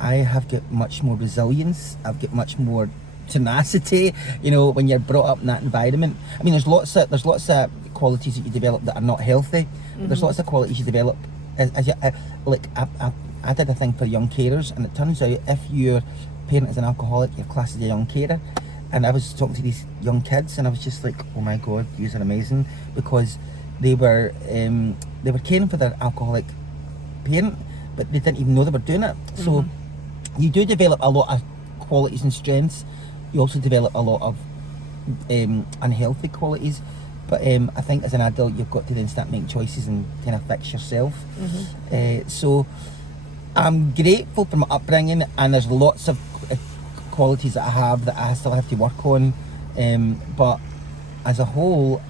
I have got much more resilience, I've got much more tenacity, when you're brought up in that environment. I mean, there's lots of qualities that you develop that are not healthy. Mm-hmm. There's lots of qualities you develop as you, I did a thing for young carers, and it turns out if your parent is an alcoholic, you're classed as a young carer. And I was talking to these young kids, and I was just like, "Oh my God, you are amazing," because they were caring for their alcoholic parent, but they didn't even know they were doing it. Mm-hmm. So you do develop a lot of qualities and strengths. You also develop a lot of unhealthy qualities. But I think as an adult, you've got to then start making choices and kind of fix yourself. Mm-hmm. So I'm grateful for my upbringing, and there's lots of qualities that I have that I still have to work on. But as a whole,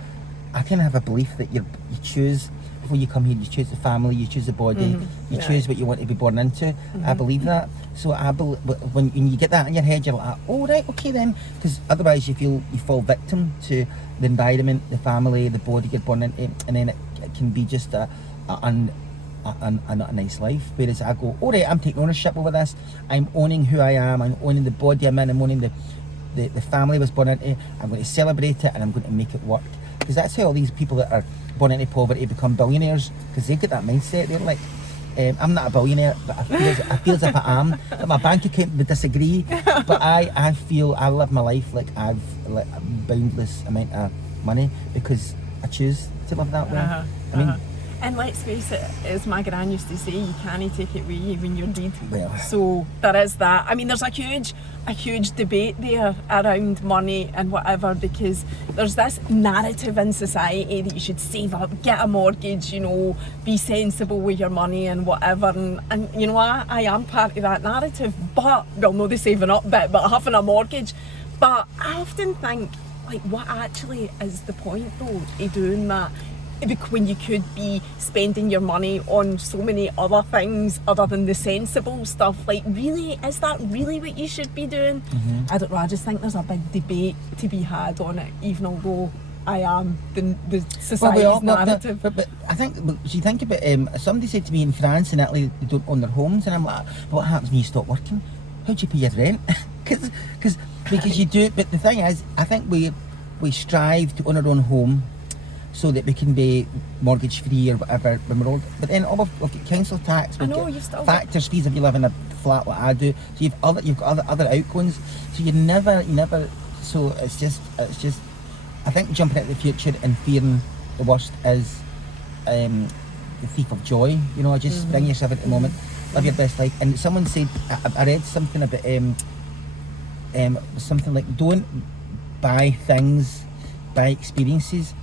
I kind of have a belief that you choose, before you come here, you choose the family, you choose the body, you choose what you want to be born into. I believe that. So when you get that in your head, you're like, "Oh right, okay then," because otherwise you fall victim to the environment, the family, the body you're born into, and then it can be just a not a nice life. Whereas I go, "All right, I'm taking ownership over this. I'm owning who I am. I'm owning the body I'm in. I'm owning the family I was born into. I'm going to celebrate it, and I'm going to make it work." Because that's how all these people that are born into poverty become billionaires, because they've got that mindset. They're like, "I'm not a billionaire, but I feel as if I am." But my bank account would disagree. But I feel I live my life like I've a boundless amount of money because I choose to live that way. I mean. And let's face it, as my gran used to say, you can't take it with you when you're dead. Well. So there is that. I mean, there's a huge debate there around money and whatever, because there's this narrative in society that you should save up, get a mortgage, be sensible with your money and whatever. And I am part of that narrative. But, well, no, the saving up bit, but having a mortgage. But I often think, like, what actually is the point, though, of doing that? When you could be spending your money on so many other things other than the sensible stuff. Like, really, is that really what you should be doing? Mm-hmm. I don't know, I just think there's a big debate to be had on it, even although I am the society's narrative. But I think, you think about, somebody said to me in France and Italy, they don't own their homes, and I'm like, "But what happens when you stop working? How do you pay your rent?" Because you do, but the thing is, I think we strive to own our own home, so that we can be mortgage free or whatever when we're old. But then we've got council tax, I we've know, got you've still factors fees if you live in a flat like I do. So you've got other outgoings. So you never. So it's just. I think jumping into the future and fearing the worst is the thief of joy. You know, just bring yourself into the moment, live your best life. And someone said, I read something about something like, don't buy things, buy experiences.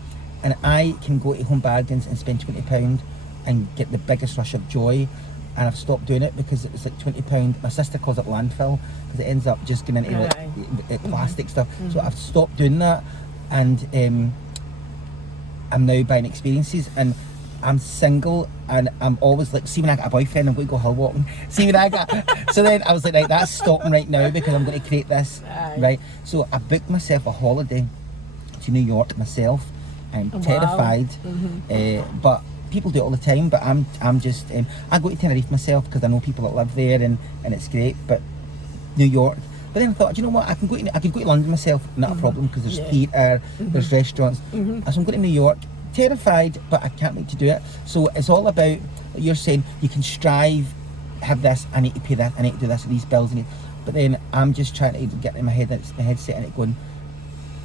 And I can go to Home Bargains and spend £20 and get the biggest rush of joy. And I've stopped doing it because it's like £20. My sister calls it landfill because it ends up just going into like plastic stuff. So I've stopped doing that. And I'm now buying experiences, and I'm single, and I'm always like, see when I get a boyfriend, I'm going to go hill walking. See when I got, so then I was like, right, that's stopping right now because I'm going to create this, right? So I booked myself a holiday to New York myself. I'm terrified, but people do it all the time. But I'm just, I go to Tenerife myself because I know people that live there, and it's great. But New York. But then I thought, you know what, I could go to London myself, not a problem, because there's theatre, there's restaurants. So I'm going to New York, terrified, but I can't wait to do it. So it's all about, you're saying, you can strive, have this, I need to pay that, I need to do this, these bills, but then I'm just trying to get in my head, it's my headset, and it going,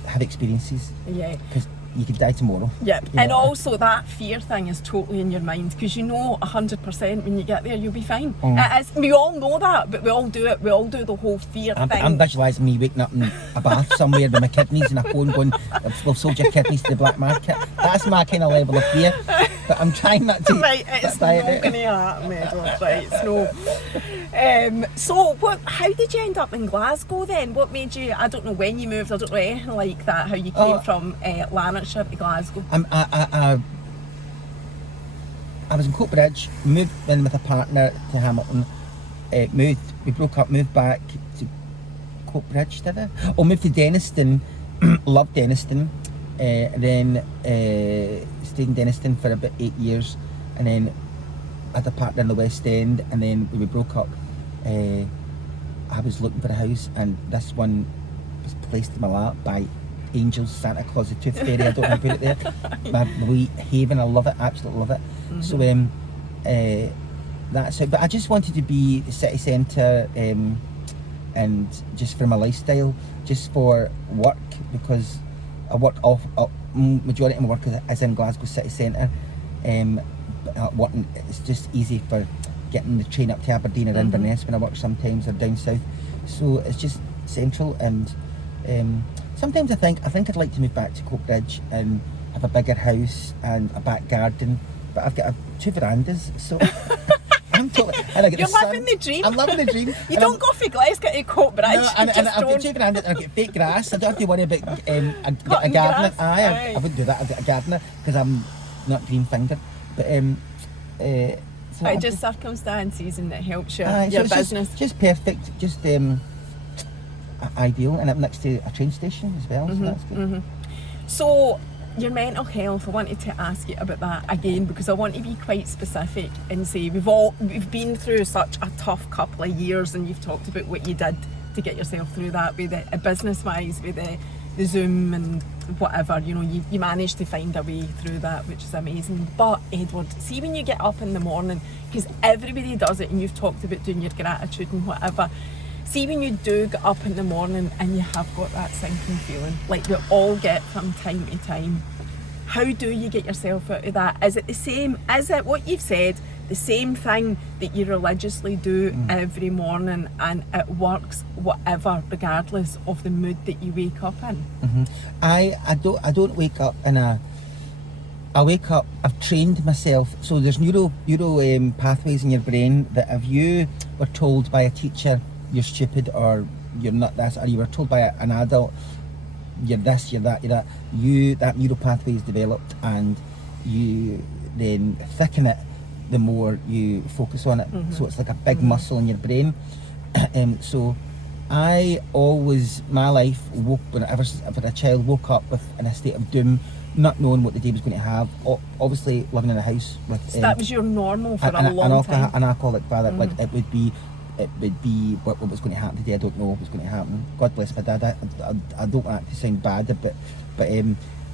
have experiences. Yeah. Because you could die tomorrow. Yep, and also that fear thing is totally in your mind, because you know 100% when you get there you'll be fine. It is, we all know that, but we all do it. We all do the whole fear thing. I'm visualising me waking up in a bath somewhere with my kidneys and a phone going, we've sold your kidneys to the black market. That's my kind of level of fear. But I'm trying not to. Right, it's not going to happen, Edward. Right, it's no. So, how did you end up in Glasgow then? What made you? I don't know when you moved. I don't know anything like that. How you came from Lanarkshire to Glasgow? I was in Coatbridge, moved in with a partner to Hamilton. We broke up, moved back to Coatbridge, did I? Oh, moved to Denniston. Loved Denniston. And then stayed in Denniston for about 8 years, and then had a partner in the West End, and then when we broke up, I was looking for a house, and this one was placed in my lap by angels, Santa Claus, the Tooth Fairy, I don't know how to put it there. My wee haven, I love it, absolutely love it. So that's it. But I just wanted to be city centre, and just for my lifestyle, just for work, because I work majority of my work is in Glasgow city centre. Working, it's just easy for getting the train up to Aberdeen or Inverness when I work sometimes, or down south. So it's just central, and sometimes I think I'd like to move back to Coatbridge and have a bigger house and a back garden, but I've got 2 verandas, so I'm totally. And I get You're the sun. living the dream. I'm living the dream. You don't go for Glasgow to Coatbridge. No, and I've got 2 verandas, and I've got fake grass. I don't have to worry about a Cutting gardener. grass. I wouldn't do that. I've got a gardener because I'm not green fingered. But so just circumstances, and it helps your so it's business. just perfect, just ideal, and I'm next to a train station as well, so that's good. So your mental health, I wanted to ask you about that again, because I want to be quite specific and say we've been through such a tough couple of years, and you've talked about what you did to get yourself through that, with the business wise, with the Zoom and whatever, you managed to find a way through that, which is amazing. But Edward, see when you get up in the morning, because everybody does it, and you've talked about doing your gratitude and whatever, see when you do get up in the morning and you have got that sinking feeling, like we all get from time to time, how do you get yourself out of that? Is it the same, is it what you've said, the same thing that you religiously do every morning, and it works whatever, regardless of the mood that you wake up in? I don't wake up in I wake up, I've trained myself, so there's neuro pathways in your brain that if you were told by a teacher you're stupid, or you're not this, or you were told by an adult you're this, you're that, that neural pathway is developed, and you then thicken it the more you focus on it. So it's like a big muscle in your brain. So I always, my life, whenever a child woke up in a state of doom, not knowing what the day was going to have. Obviously living in a house with So that was your normal for a long time? An alcoholic father. Like it would be what was going to happen today. I don't know what was going to happen. God bless my dad. I don't want to sound bad, but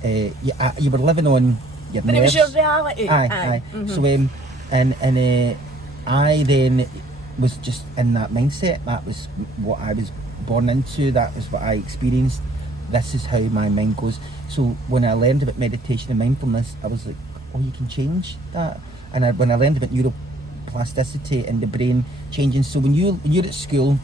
you were living on your But nerves. it was your reality. Aye. So I then was just in that mindset. That was what I was born into. That was what I experienced. This is how my mind goes. So when I learned about meditation and mindfulness, I was like, oh, you can change that. And when I learned about neuroplasticity and the brain changing, so when you're at school,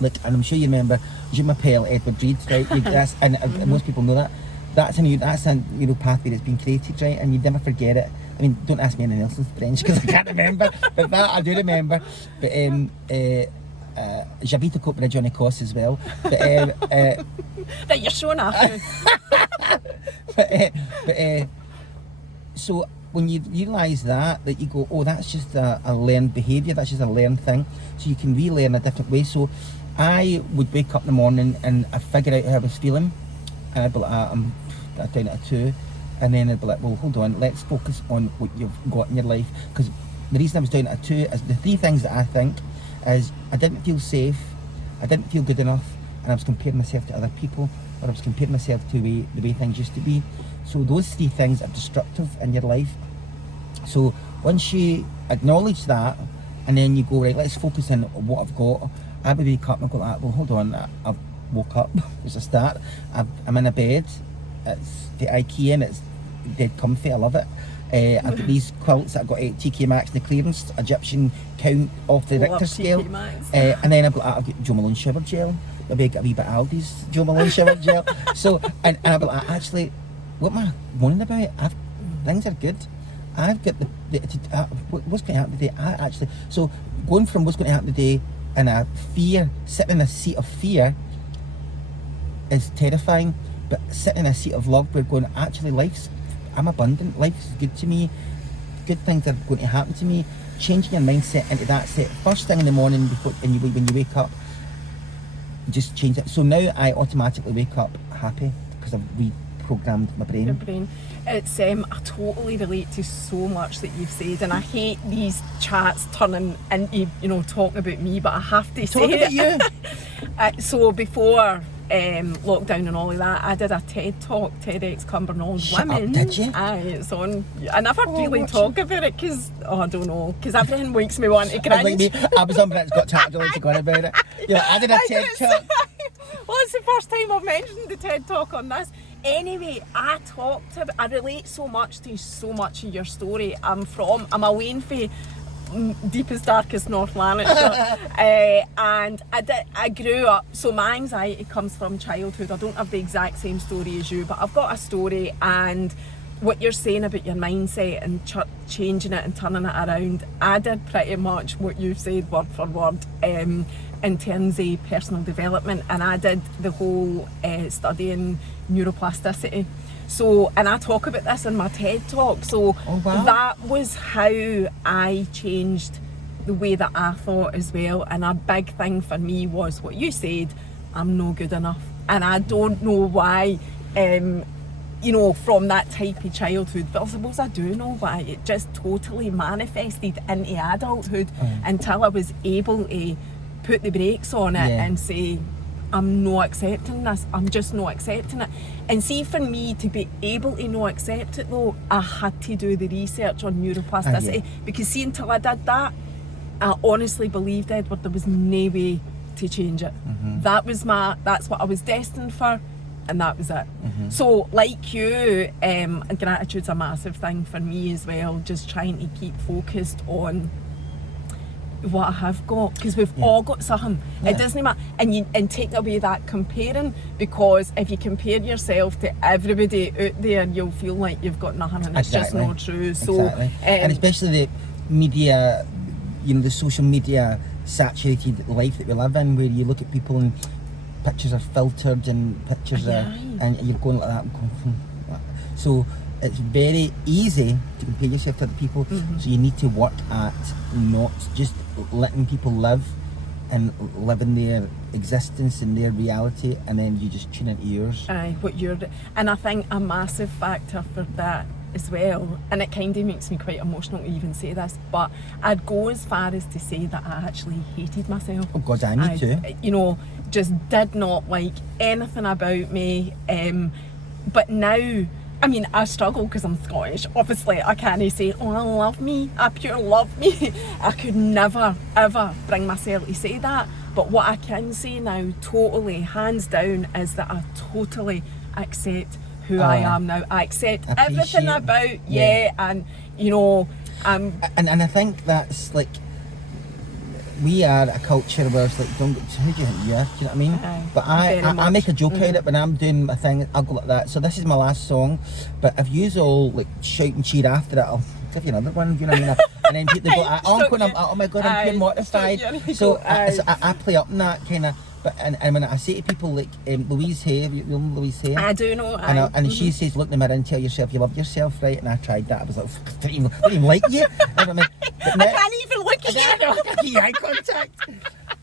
like, and I'm sure you remember Jim Appel, Edward Reed, right? And most people know that. That's a neural pathway that's been created, right? And you'd never forget it. I mean, don't ask me anything else in French because I can't remember, but that I do remember. But j'habite Cote Bridge on Écosse as well. But That you're showing off. so when you realise that you go, oh, that's just a learned behaviour, that's just a learned thing. So you can relearn a different way. So I would wake up in the morning and I'd figure out how I was feeling. And I'd be like, I'm down at a 2. And then I'd be like, well, hold on, let's focus on what you've got in your life. Because the reason I was down at a 2 is the 3 things that I think is I didn't feel safe, I didn't feel good enough, and I was comparing myself to other people, or I was comparing myself to the way things used to be. So those 3 things are destructive in your life. So once you acknowledge that, and then you go, right, let's focus on what I've got. I would wake up and go like, well, hold on, I've woke up, there's a start. I'm in a bed, it's the IKEA and it's dead comfy, I love it. I've got these quilts that I've got 8 TK Maxx in the clearance, Egyptian count off the Richter scale. And then I've got Jo Malone shower gel. Maybe I get a wee bit of Aldi's Jo Malone shower gel. So, and I'll be like, actually, what am I moaning about? Things are good. I've got what's going to happen today? So going from what's going to happen today and a fear, sitting in a seat of fear is terrifying, but sitting in a seat of love, we're going, actually, I'm abundant, life's good to me, good things are going to happen to me. Changing your mindset into that set, first thing in the morning when you wake up, just change it. So now I automatically wake up happy because I've reprogrammed my brain. Your brain. It's I totally relate to so much that you've said, and I hate these chats turning into talking about me, but I have to say Talking about you. So before lockdown and all of that, I did a TED talk, TEDx Cumbernauld Shut Women. up, did you? Aye, it's on. I never really talk about it because I don't know, because everything makes me want to cringe. Like me, I was on Britain's Got Talent, I go on about it. Yeah, I did a TED talk. Well, it's the first time I've mentioned the TED talk on this. Anyway, I relate so much to so much of your story. I'm away for deepest, darkest North Lanarkshire, and I grew up, so my anxiety comes from childhood. I don't have the exact same story as you, but I've got a story, and what you're saying about your mindset and changing it and turning it around, I did pretty much what you've said word for word in terms of personal development, and I did the whole studying neuroplasticity. So, and I talk about this in my TED talk. So that was how I changed the way that I thought as well. And a big thing for me was what you said, I'm no good enough. And I don't know why, from that type of childhood, but I suppose I do know why. It just totally manifested into adulthood until I was able to put the brakes on it and say, I'm not accepting this, I'm just not accepting it. And see, for me to be able to not accept it though, I had to do the research on neuroplasticity, because see, until I did that, I honestly believed, Edward, there was no way to change it. That's what I was destined for, and that was it. So like you, gratitude's a massive thing for me as well, just trying to keep focused on what I have got, because we've all got something. It doesn't matter, and take away that comparing, because if you compare yourself to everybody out there, you'll feel like you've got nothing, and it's just not true. So and especially the media, the social media saturated life that we live in, where you look at people and pictures are filtered and pictures are, and you're going like that and going from that. So it's very easy to compare yourself to other people, so you need to work at not just letting people live and live in their existence and their reality, and then you just tune into yours. And I think a massive factor for that as well, and it kind of makes me quite emotional to even say this, but I'd go as far as to say that I actually hated myself. Oh God, me too. Just did not like anything about me. But now, I mean, I struggle because I'm Scottish. Obviously, I can't say, oh, I love me, I pure love me. I could never, ever bring myself to say that. But what I can say now, totally, hands down, is that I totally accept who I am now. I accept everything about, and, you know... and I think that's, like, we are a culture where it's like, who do you think you are? Do you know what I mean? But I make a joke out of it when I'm doing my thing. I'll go like that. So this is my last song, but if you all like shout and cheer after it, I'll give you another one. You know what I mean? And then people go, oh my god, I'm pure mortified. So I play up in that kind of. But and when I say to people like Louise Hay, you know Louise Hay? I do know. And she says, look in the mirror and tell yourself you love yourself, right? And I tried that. I was like, I don't even like you. You know what I mean? But now, I can't even look at you. I can't keep eye contact.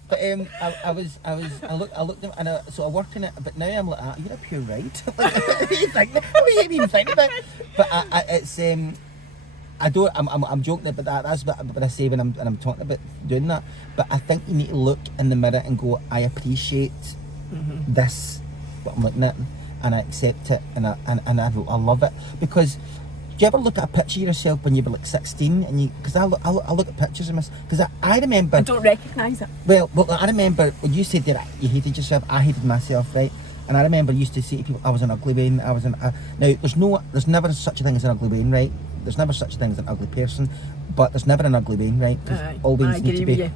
But I looked at, and so I worked on it. But now I'm like, you're a pure right. Like, what do you think? What do you even think about? But it's I'm joking about that's what I say when I'm talking about doing that. But I think you need to look in the mirror and go, I appreciate this, what I'm looking at, and I accept it, and I love it. Because do you ever look at a picture of yourself when you were like 16, and because I look at pictures of myself, because I remember. I don't recognise it. Well, I remember when you said that you hated yourself. I hated myself, right? And I remember I used to say to people, I was an ugly Wayne. Now there's never such a thing as an ugly Wayne, right? There's never such a thing as an ugly person, but there's never an ugly Wayne, right? All Waynes need to be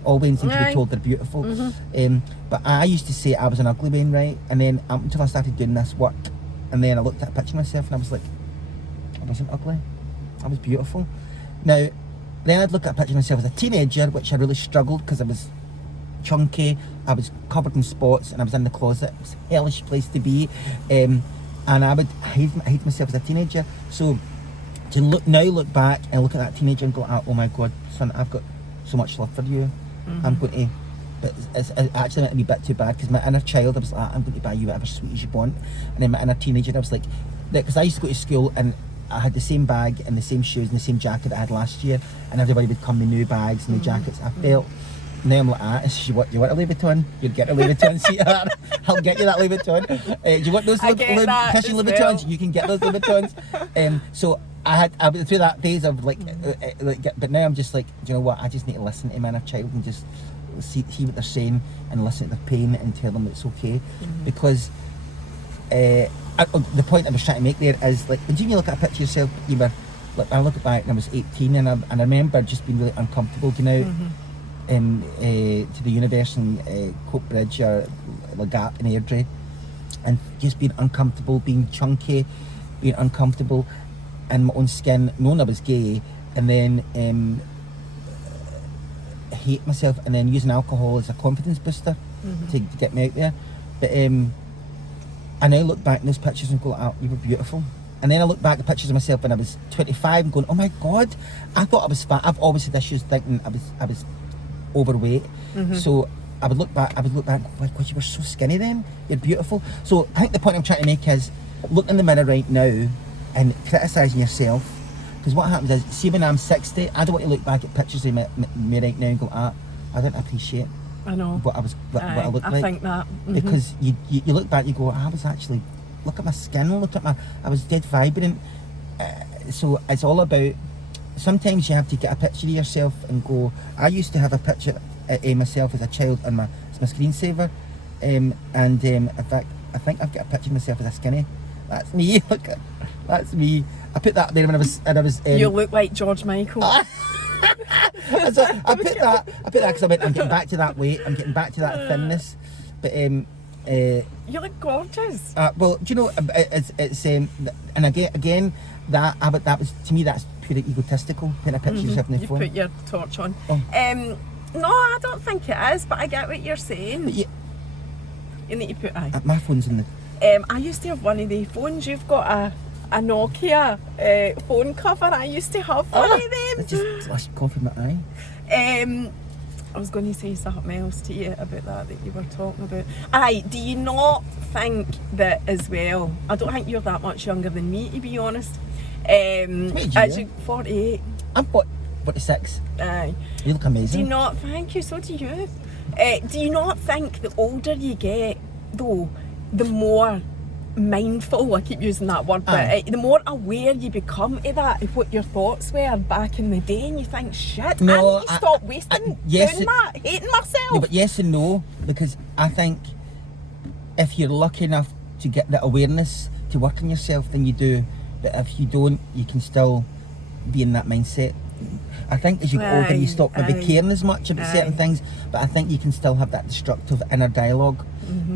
told they're beautiful. But I used to say I was an ugly Wayne, right? And then until I started doing this work, and then I looked at a picture of myself and I was like, I wasn't ugly, I was beautiful. Now, then I'd look at a picture of myself as a teenager, which I really struggled because I was chunky, I was covered in spots, and I was in the closet. It was a hellish place to be, and I would hate myself as a teenager. So to look back and look at that teenager and go, oh my god, son, I've got so much love for you. I'm going to, but it's actually meant to be a bit too bad, because my inner child, I was like, I'm going to buy you whatever sweet as you want, and then my inner teenager, I was like, because I used to go to school and I had the same bag and the same shoes and the same jacket that I had last year, and everybody would come with new bags and new jackets. I felt, now I'm like, you want a Louis Vuitton? You'd get a Louis Vuitton, sweetheart. I'll get you that Louis Vuitton. Do you want those cushion Louis Vuittons? You can get those Louis Vuittons. So I went through that phase of but now I'm just like, do you know what? I just need to listen to my inner child and just see what they're saying and listen to their pain and tell them it's okay. Because the point I was trying to make there is, like, when you look at a picture of yourself, you were, like, I look back and I was 18 and I remember just being really uncomfortable going out to the universe in Coatbridge or the Gap in Airdrie, and just being uncomfortable, being chunky, being uncomfortable in my own skin, knowing I was gay, and then hate myself, and then using alcohol as a confidence booster to get me out there. But I now look back in those pictures and go, oh, you were beautiful. And then I look back at pictures of myself when I was 25 and going, oh my god, I thought I was fat. I've always had issues thinking I was overweight. So I would look back and go, oh my god, you were so skinny then, you're beautiful. So I think the point I'm trying to make is, look in the mirror right now and criticising yourself, because what happens is, see when I'm 60, I don't want to look back at pictures of me right now and go, I don't appreciate what I look like. I think that. Because you look back, you go, I was actually, look at my skin, I was dead vibrant. So it's all about, sometimes you have to get a picture of yourself and go, I used to have a picture of myself as a child on my screensaver, in fact, I think I've got a picture of myself as a skinny. That's me. Look, that's me. I put that there when I was. You look like George Michael. So I put that because I'm getting back to that weight. I'm getting back to that thinness. But you look gorgeous. Well, do you know, it's and again that was, to me, that's pure egotistical. Putting a picture of yourself in the phone. You put your torch on. Oh. No, I don't think it is, but I get what you're saying. But you need to put my phone's in the. I used to have one of the phones. You've got a Nokia phone cover. I used to have one of them. It just flashed coffee in my eye. I was going to say something else to you about that you were talking about. Do you not think that as well? I don't think you're that much younger than me, to be honest. As you 48. I'm 46. Aye. You look amazing. Do you not? Thank you. So do you. Do you not think the older you get, though, the more mindful, I keep using that word, but the more aware you become of that, of what your thoughts were back in the day, and you think, shit, I need to stop wasting doing that, hating myself. No, but yes and no, because I think if you're lucky enough to get the awareness to work on yourself, then you do. But if you don't, you can still be in that mindset. I think as you get older, you stop maybe caring as much about certain things, but I think you can still have that destructive inner dialogue.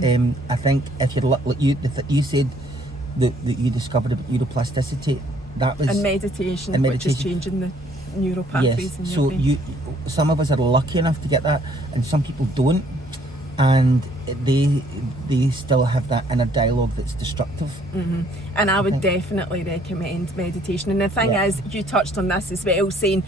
I think if you're like you said that you discovered about neuroplasticity, that was and meditation, which is changing the neural pathways in your brain. Some of us are lucky enough to get that, and some people don't, and they still have that inner dialogue that's destructive. And I would definitely recommend meditation. And the thing is, you touched on this as well, saying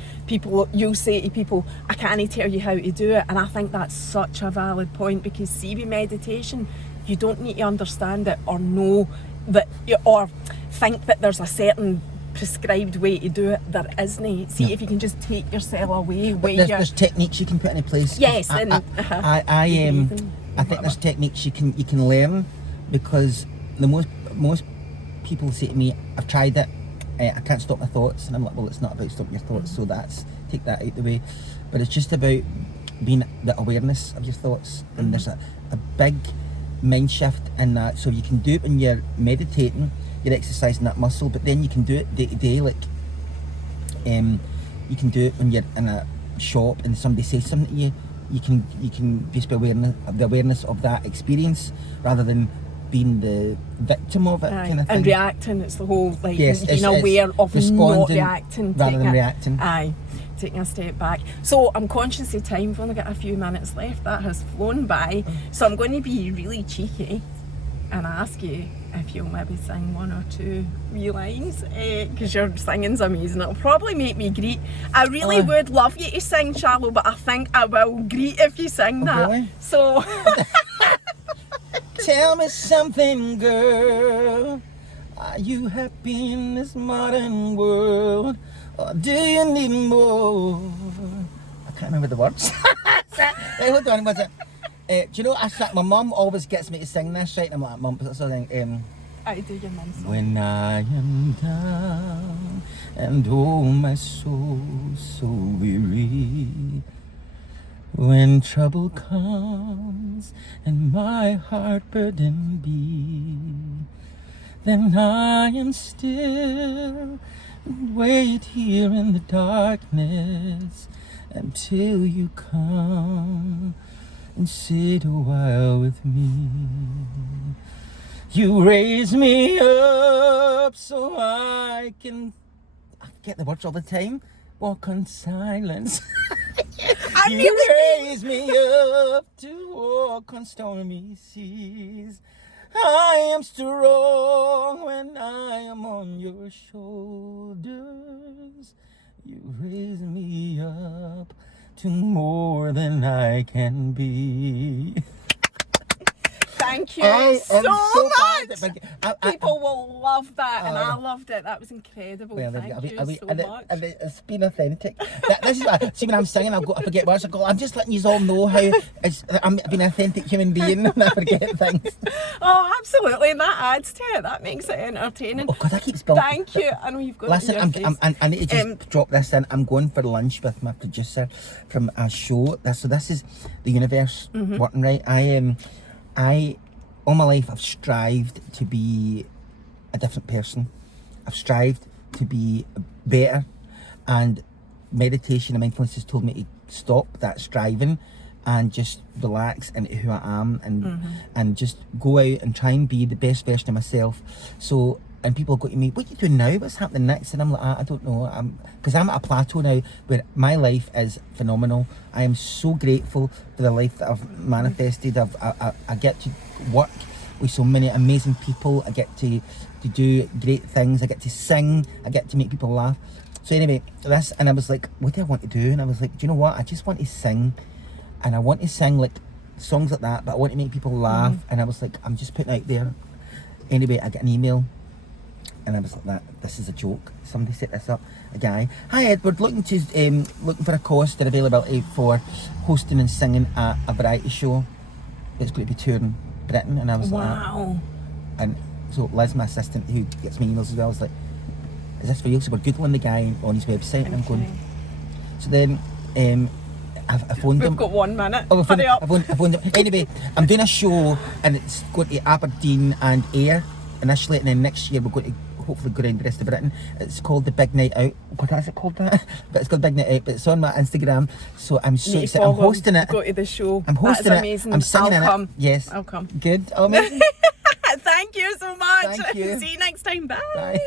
you'll say to people, I can't tell you how to do it, and I think that's such a valid point, because see, with meditation, you don't need to understand it or know that, or think that there's a certain prescribed way to do it. There isn't. See, if you can just take yourself away, there's techniques you can put into place. Yes, I think there's techniques you can learn, because the most people say to me, I've tried it, I can't stop my thoughts, and I'm like, well, it's not about stopping your thoughts, so take that out the way, but it's just about being the awareness of your thoughts, and there's a big mind shift in that. So you can do it when you're meditating, you're exercising that muscle, but then you can do it day to day, like you can do it when you're in a shop and somebody says something to you. You can just be the awareness of that experience, rather than being the victim of it, kind of thing. And reacting, it's the whole, like, being aware of not reacting. Rather than reacting. Taking a step back. So I'm conscious of time, we've only got a few minutes left, that has flown by. So I'm going to be really cheeky and ask you if you'll maybe sing one or two wee lines, because your singing's amazing. It'll probably make me greet. I really would love you to sing, Charlo, but I think I will greet if you sing that. Really? So tell me something, girl. Are you happy in this modern world, or do you need more? I can't remember the words. Hey, hold on, what's it? Do you know, my mum always gets me to sing this, right? And I'm like, Mum, but something. I do your mum's song. When I am down and oh my soul so weary, when trouble comes and my heart burdened be, then I am still and wait here in the darkness until you come and sit a while with me. You raise me up so I get the words all the time, walk on silence. You raise me up to walk on stormy seas. I am strong when I am on your shoulders. You raise me up to more than I can be. Thank you so much. People will love that, and I loved it. That was incredible. Well, Thank you so much. And it's been authentic. This is what, see, when I'm singing, I forget words. I'm just letting you all know how I'm being an authentic human being, and I forget things. Oh, absolutely, and that adds to it. That makes it entertaining. Oh God, I keep spelling. Thank you. I know you've got. Listen, I need to just drop this in. I'm going for lunch with my producer from a show. So this is the universe working right. I all my life I've strived to be a different person. I've strived to be better, and meditation and mindfulness has told me to stop that striving and just relax into who I am, and just go out and try and be the best version of myself. So, and people go to me, what are you doing now? What's happening next? And I'm like, I don't know. Because I'm at a plateau now where my life is phenomenal. I am so grateful for the life that I've manifested. I get to work with so many amazing people. I get to do great things. I get to sing. I get to make people laugh. So anyway, and I was like, what do I want to do? And I was like, do you know what? I just want to sing. And I want to sing like songs like that, but I want to make people laugh. And I was like, I'm just putting it out there. Anyway, I get an email. And I was like, this is a joke. Somebody set this up. A guy. Hi Edward, looking for a cost and availability for hosting and singing at a variety show. It's going to be touring Britain. And I was wow. And So Liz, my assistant, who gets my emails as well, is like, is this for you? So we're Googling the guy on his website, and I'm going. So then, I phoned him. We've got 1 minute. Oh, Hurry up. I phoned him. Anyway, I'm doing a show, and it's going to Aberdeen and Ayr initially, and then next year we're going to hopefully go around the rest of Britain. It's called the Big Night Out. What is it called that? But it's called Big Night Out. But it's on my Instagram, so I'm so Need to excited. I'm follow hosting him. it. Go to the show. I'm hosting That's it. amazing. I'm singing I'll in come. it. Yes. I'll come. Good. Oh, amazing. Thank you so much. Thank you. See you next time. Bye. Bye.